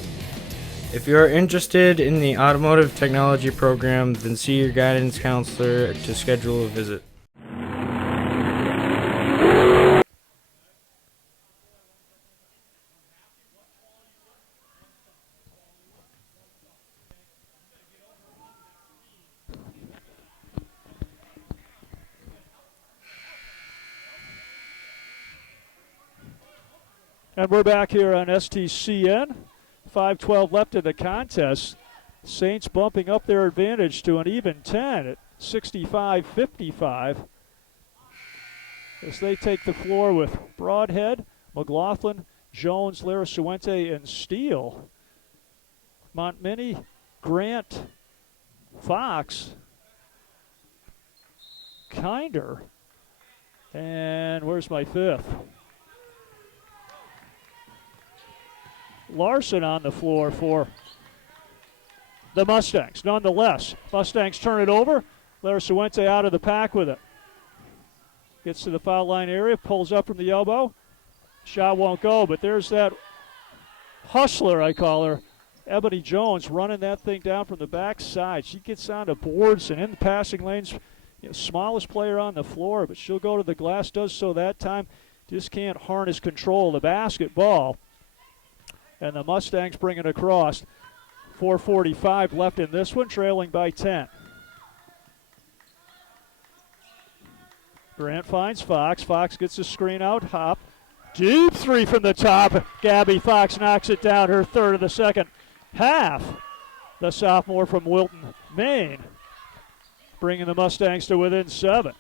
If you are interested in the Automotive Technology program, then see your guidance counselor to schedule a visit. And we're back here on STCN. 5:12 left in the contest. Saints bumping up their advantage to an even 10 at 65-55 as they take the floor with Broadhead, McLaughlin, Jones, Lara Suente, and Steele. Montminy, Grant, Fox, Kinder, and where's my fifth? Larson on the floor for the Mustangs. Nonetheless, Mustangs turn it over. Lara Suente out of the pack with it. Gets to the foul line area, pulls up from the elbow. Shot won't go, but there's that hustler, I call her, Ebony Jones, running that thing down from the backside. She gets on the boards and in the passing lanes. Smallest player on the floor, but she'll go to the glass, does so that time. Just can't harness control of the basketball. And the Mustangs bring it across. 4:45 left in this one, trailing by 10. Grant finds Fox. Fox gets a screen out, hop. Deep three from the top. Gabby Fox knocks it down, her third of the second half. The sophomore from Wilton, Maine, bringing the Mustangs to within 7.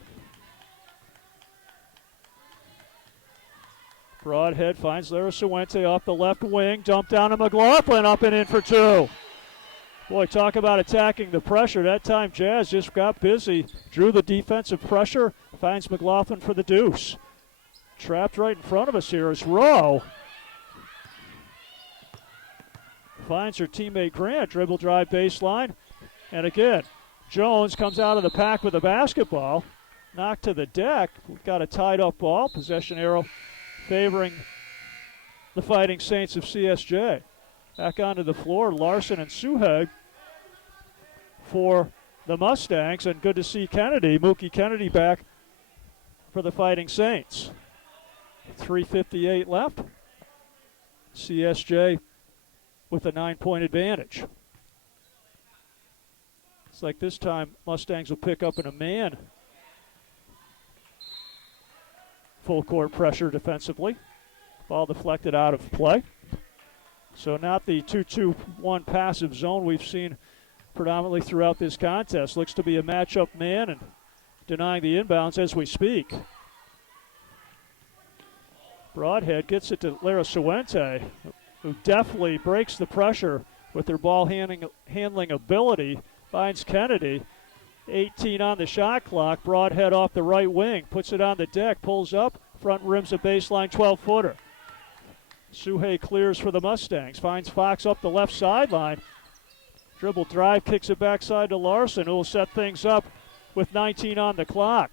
Broadhead finds Lara Suente off the left wing. Dump down to McLaughlin, up and in for 2. Boy, talk about attacking the pressure. That time Jazz just got busy, drew the defensive pressure, finds McLaughlin for the deuce. Trapped right in front of us here is Rowe. Finds her teammate Grant, dribble drive baseline. And again, Jones comes out of the pack with a basketball. Knocked to the deck. We've got a tied up ball. Possession arrow favoring the Fighting Saints of CSJ. Back onto the floor, Larson and Suheg for the Mustangs, and good to see Mookie Kennedy back for the Fighting Saints. 3:58 left. CSJ with a 9-point advantage. It's like this time Mustangs will pick up in a man. Full court pressure defensively. Ball deflected out of play. So not the 2-2-1 passive zone we've seen predominantly throughout this contest. Looks to be a matchup man and denying the inbounds as we speak. Broadhead gets it to Lara Suente, who definitely breaks the pressure with her ball handling ability. Finds Kennedy. 18 on the shot clock. Broadhead off the right wing. Puts it on the deck. Pulls up. Front rims a baseline 12-footer. Suhei clears for the Mustangs. Finds Fox up the left sideline. Dribble drive. Kicks it backside to Larson, who will set things up with 19 on the clock.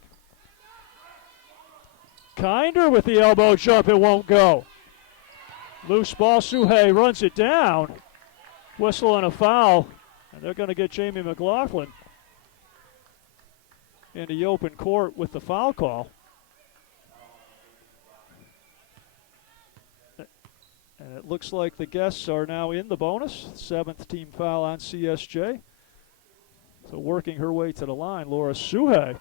Kinder with the elbow jump. It won't go. Loose ball. Suhei runs it down. Whistle and a foul. And they're going to get Jamie McLaughlin into the open court with the foul call. And it looks like the guests are now in the bonus. 7th team foul on CSJ. So working her way to the line, Laura Suhei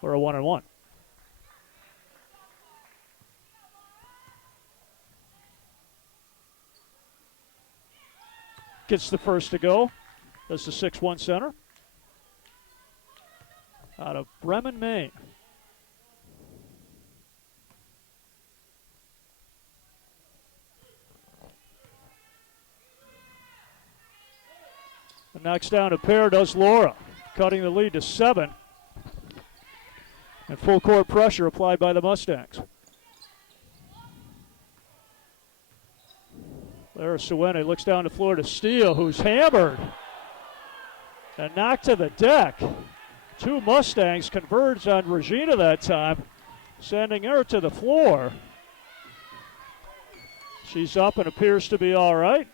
for a 1-and-1. Gets the first to go. That's the 6'1" center out of Bremen, Maine. And knocks down a pair, does Laura, cutting the lead to 7. And full court pressure applied by the Mustangs. Lara Suente looks down the floor to Steele, who's hammered and knocked to the deck. 2 Mustangs converged on Regina that time, sending her to the floor. She's up and appears to be all right.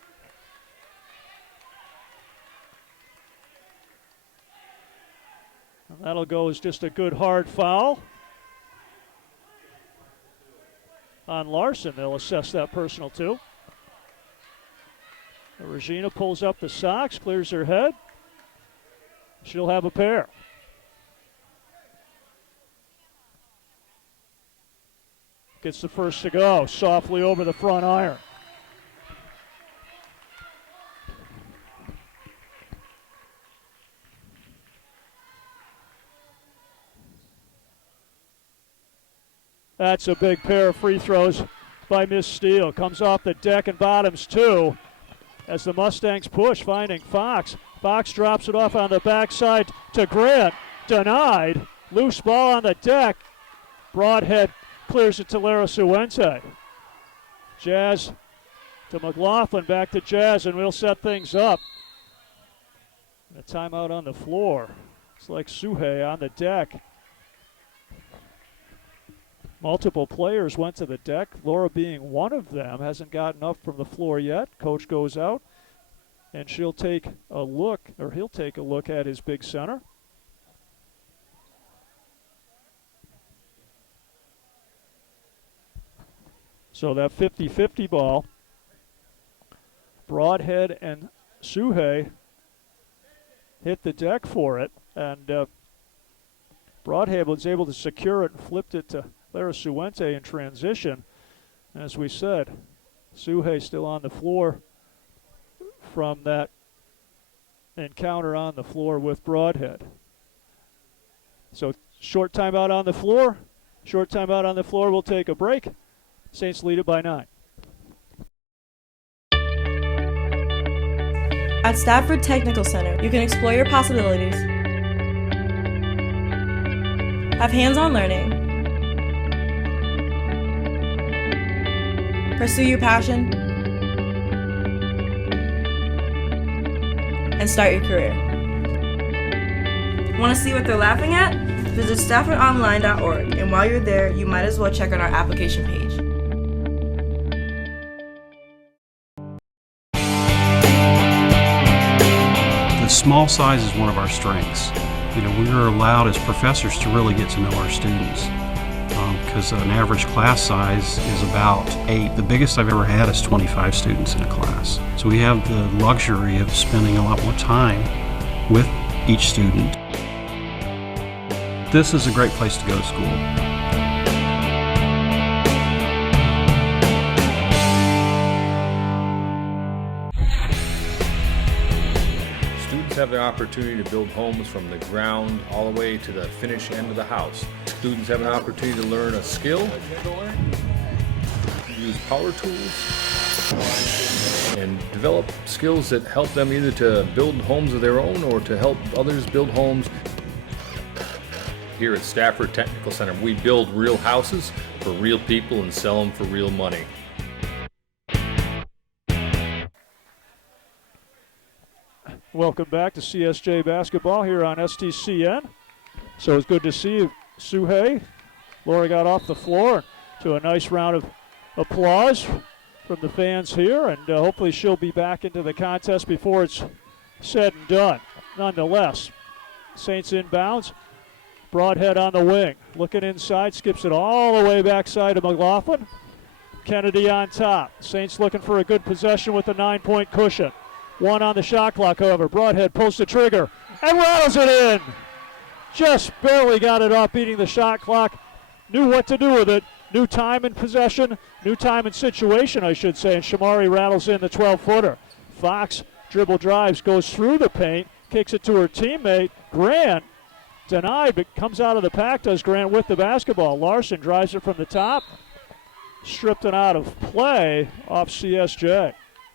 And that'll go as just a good hard foul on Larson. They'll assess that personal too. Regina pulls up the socks, clears her head. She'll have a pair. Gets the first to go, softly over the front iron. That's a big pair of free throws by Miss Steele. Comes off the deck and bottoms 2. As the Mustangs push, finding Fox. Fox drops it off on the backside to Grant. Denied. Loose ball on the deck. Broadhead clears it to Lara Suente. Jazz to McLaughlin. Back to Jazz, and we'll set things up. A timeout on the floor. It's like Suhei on the deck. Multiple players went to the deck, Laura being one of them. Hasn't gotten up from the floor yet. Coach goes out, and she'll take a look, or he'll take a look at his big center. So that 50-50 ball, Broadhead and Suhei hit the deck for it, and Broadhead was able to secure it and flipped it to Lara Suente in transition. As we said, Suhei still on the floor from that encounter on the floor with Broadhead. So short timeout on the floor. Short timeout on the floor. We'll take a break. Saints lead it by 9. At Stafford Technical Center, you can explore your possibilities, have hands-on learning, pursue your passion, and start your career. Want to see what they're laughing at? Visit StaffordOnline.org, and while you're there, you might as well check out our application page. The small size is one of our strengths. We are allowed as professors to really get to know our students because an average class size is about 8. The biggest I've ever had is 25 students in a class. So we have the luxury of spending a lot more time with each student. This is a great place to go to school. Students have the opportunity to build homes from the ground all the way to the finished end of the house. Students have an opportunity to learn a skill, use power tools, and develop skills that help them either to build homes of their own or to help others build homes. Here at Stafford Technical Center, we build real houses for real people and sell them for real money. Welcome back to CSJ basketball here on STCN. So it's good to see you, Suhei. Laura got off the floor to a nice round of applause from the fans here, and hopefully she'll be back into the contest before it's said and done. Nonetheless, Saints inbounds. Broadhead on the wing, looking inside, skips it all the way backside to McLaughlin. Kennedy on top. Saints looking for a good possession with a 9-point cushion. 1 on the shot clock, however. Broadhead pulls the trigger and rattles it in. Just barely got it off, beating the shot clock. Knew what to do with it. New time in possession, new time in situation, I should say. And Shamari rattles in the 12-footer. Fox dribble drives, goes through the paint, kicks it to her teammate, Grant. Denied, but comes out of the pack, does Grant with the basketball. Larson drives it from the top. Stripped it out of play off CSJ.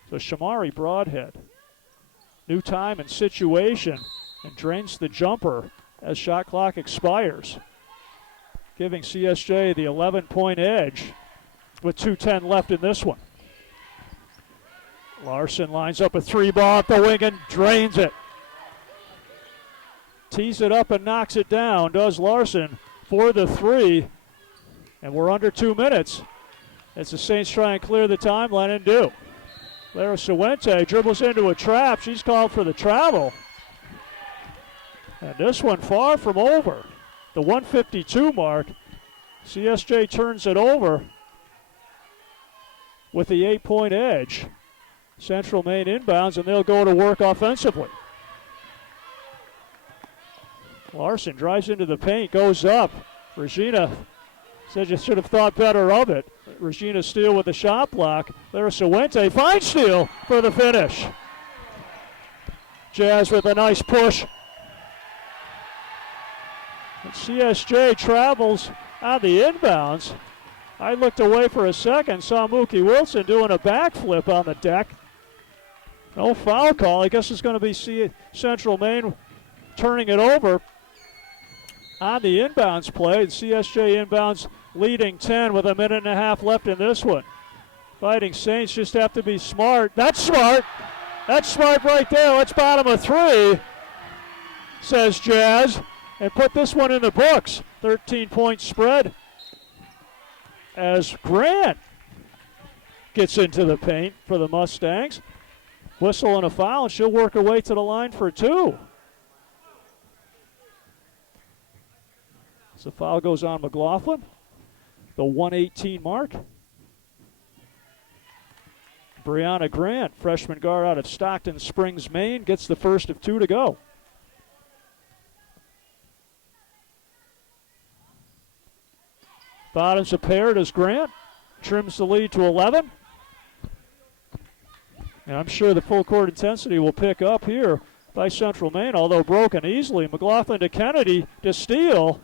So Shamari Broadhead. New time and situation, and drains the jumper as shot clock expires. Giving CSJ the 11-point edge with 2:10 left in this one. Larson lines up a 3-ball at the wing and drains it. Tees it up and knocks it down, does Larson for the 3. And we're under 2 minutes as the Saints try and clear the timeline and do. Lara Suente dribbles into a trap. She's called for the travel. And this one far from over. The 152 mark. CSJ turns it over with the 8-point edge. Central Maine inbounds, and they'll go to work offensively. Larson drives into the paint, goes up. Regina said you should have thought better of it. Regina Steele with the shot block. Lara Suente finds Steele for the finish. Jazz with a nice push. And CSJ travels on the inbounds. I looked away for a second, saw Mookie Wilson doing a backflip on the deck. No foul call. I guess it's going to be Central Maine turning it over on the inbounds play. CSJ inbounds leading 10 with a minute and a half left in this one. Fighting Saints just have to be smart. That's smart. That's smart right there. Let's bottom a 3, says Jazz, and put this one in the books. 13-point spread as Grant gets into the paint for the Mustangs. Whistle and a foul, and she'll work her way to the line for 2. So foul goes on McLaughlin, the 118 mark. Brianna Grant, freshman guard out of Stockton Springs, Maine, gets the first of 2 to go. Bottoms a pair as Grant trims the lead to 11. And I'm sure the full court intensity will pick up here by Central Maine, although broken easily. McLaughlin to Kennedy to Steele.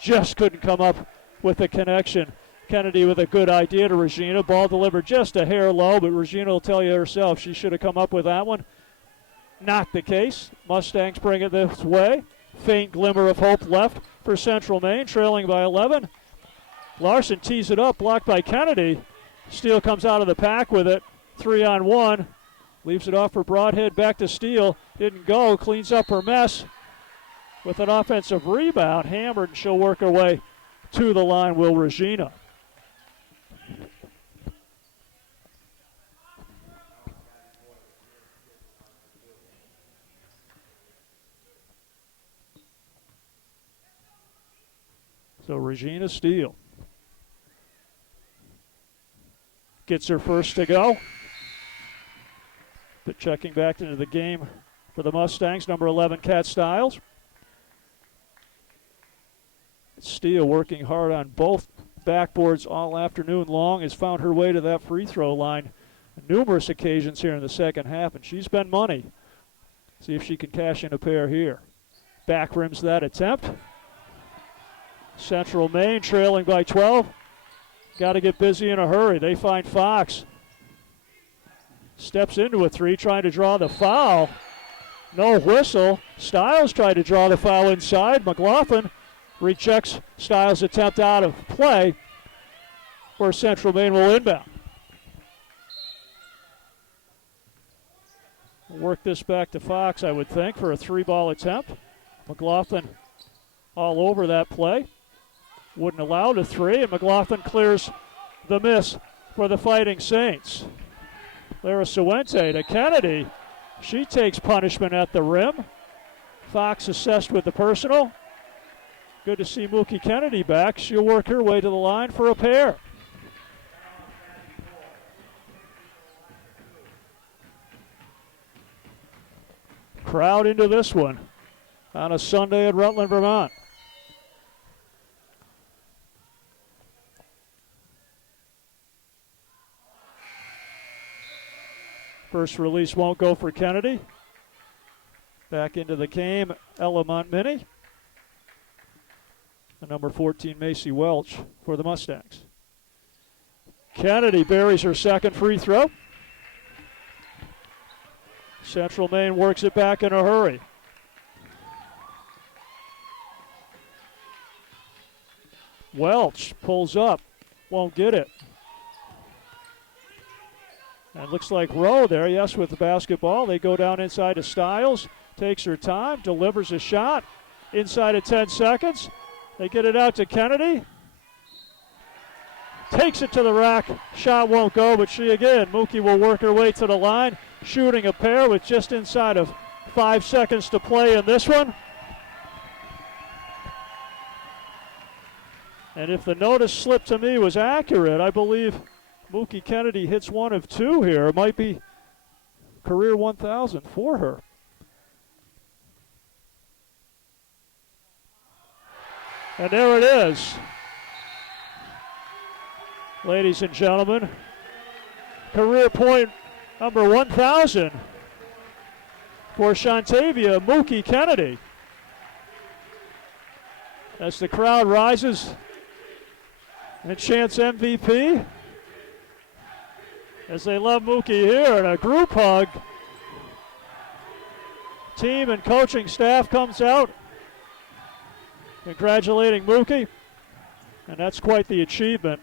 Just couldn't come up with the connection. Kennedy with a good idea to Regina. Ball delivered just a hair low, but Regina will tell you herself she should have come up with that one. Not the case. Mustangs bring it this way. Faint glimmer of hope left for Central Maine, trailing by 11. Larson tees it up, blocked by Kennedy. Steele comes out of the pack with it. 3-on-1. Leaves it off for Broadhead, back to Steele. Didn't go, cleans up her mess with an offensive rebound. Hammered, and she'll work her way to the line, will Regina. So Regina Steele gets her first to go. But checking back into the game for the Mustangs, number 11, Kat Stiles. Steele working hard on both backboards all afternoon long, has found her way to that free throw line on numerous occasions here in the second half, and she's been money. See if she can cash in a pair here. Back rims that attempt. Central Maine trailing by 12. Got to get busy in a hurry. They find Fox. Steps into a three, trying to draw the foul. No whistle. Stiles tried to draw the foul inside. McLaughlin rejects Stiles' attempt out of play, where Central Maine will inbound. Work this back to Fox, I would think, for a three-ball attempt. McLaughlin all over that play. Wouldn't allow the three, and McLaughlin clears the miss for the Fighting Saints. Lara Suente to Kennedy. She takes punishment at the rim. Fox assessed with the personal. Good to see Mookie Kennedy back. She'll work her way to the line for a pair. Crowd into this one on a Sunday at Rutland, Vermont. First release won't go for Kennedy. Back into the game, Ella Montmini. The number 14, Macy Welch, for the Mustangs. Kennedy buries her second free throw. Central Maine works it back in a hurry. Welch pulls up, won't get it. And looks like Rowe there, yes, with the basketball. They go down inside to Stiles, takes her time, delivers a shot inside of 10 seconds. They get it out to Kennedy. Takes it to the rack. Shot won't go, but she again, Mookie will work her way to the line, shooting a pair with just inside of 5 seconds to play in this one. And if the notice slip to me was accurate, I believe Mookie Kennedy hits one of two here. It might be career 1,000 for her. And there it is. Ladies and gentlemen, career point number 1,000 for Shantavia Mookie Kennedy. As the crowd rises and chants MVP, as they love Mookie here, and a group hug. Team and coaching staff comes out congratulating Mookie, and that's quite the achievement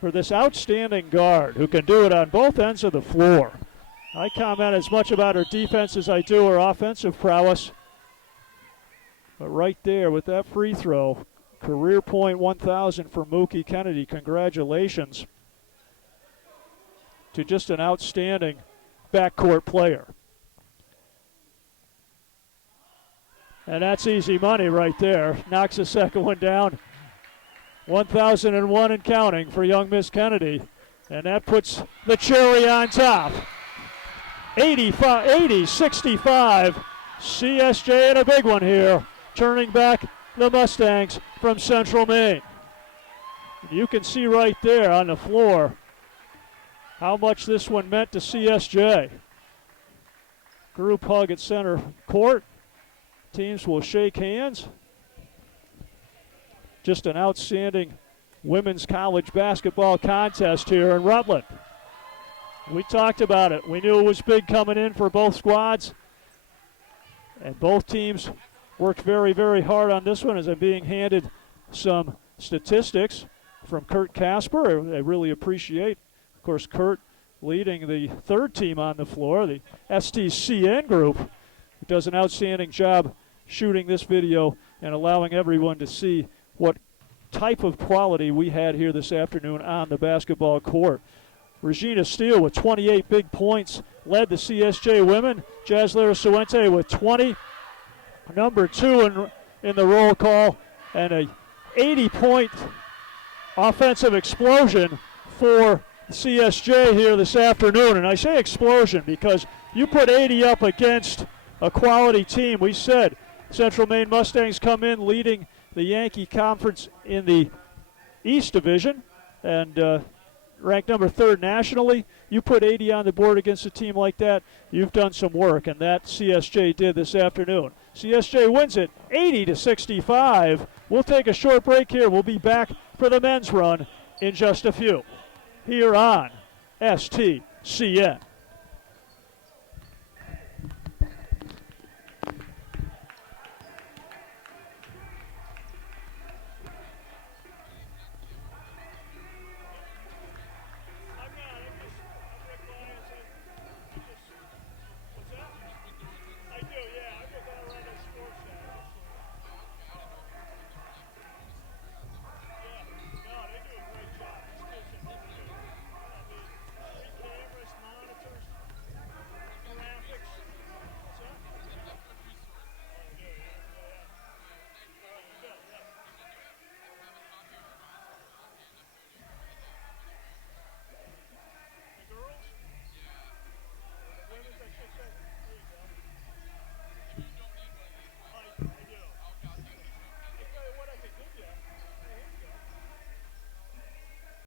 for this outstanding guard who can do it on both ends of the floor. I comment as much about her defense as I do her offensive prowess, but right there with that free throw, career point 1,000 for Mookie Kennedy. Congratulations to just an outstanding backcourt player. And that's easy money right there. Knocks the second one down. 1,001 and counting for young Miss Kennedy. And that puts the cherry on top. 80-65. CSJ in a big one here. Turning back the Mustangs from Central Maine. You can see right there on the floor how much this one meant to CSJ. Group hug at center court. Teams will shake hands. Just an outstanding women's college basketball contest here in Rutland. We talked about it. We knew it was big coming in for both squads. And both teams worked very, very hard on this one as I'm being handed some statistics from Kurt Casper. I really appreciate, of course, Kurt leading the third team on the floor, the STCN group, who does an outstanding job shooting this video and allowing everyone to see what type of quality we had here this afternoon on the basketball court. Regina Steele with 28 big points led the CSJ women. Jazz Lara Suente with 20. Number 2 in the roll call and a 80-point offensive explosion for CSJ here this afternoon. And I say explosion because you put 80 up against a quality team. We said Central Maine Mustangs come in leading the Yankee Conference in the East Division and ranked number 3rd nationally. You put 80 on the board against a team like that, you've done some work, and that CSJ did this afternoon. CSJ wins it 80-65. We'll take a short break here. We'll be back for the men's run in just a few here on STCN.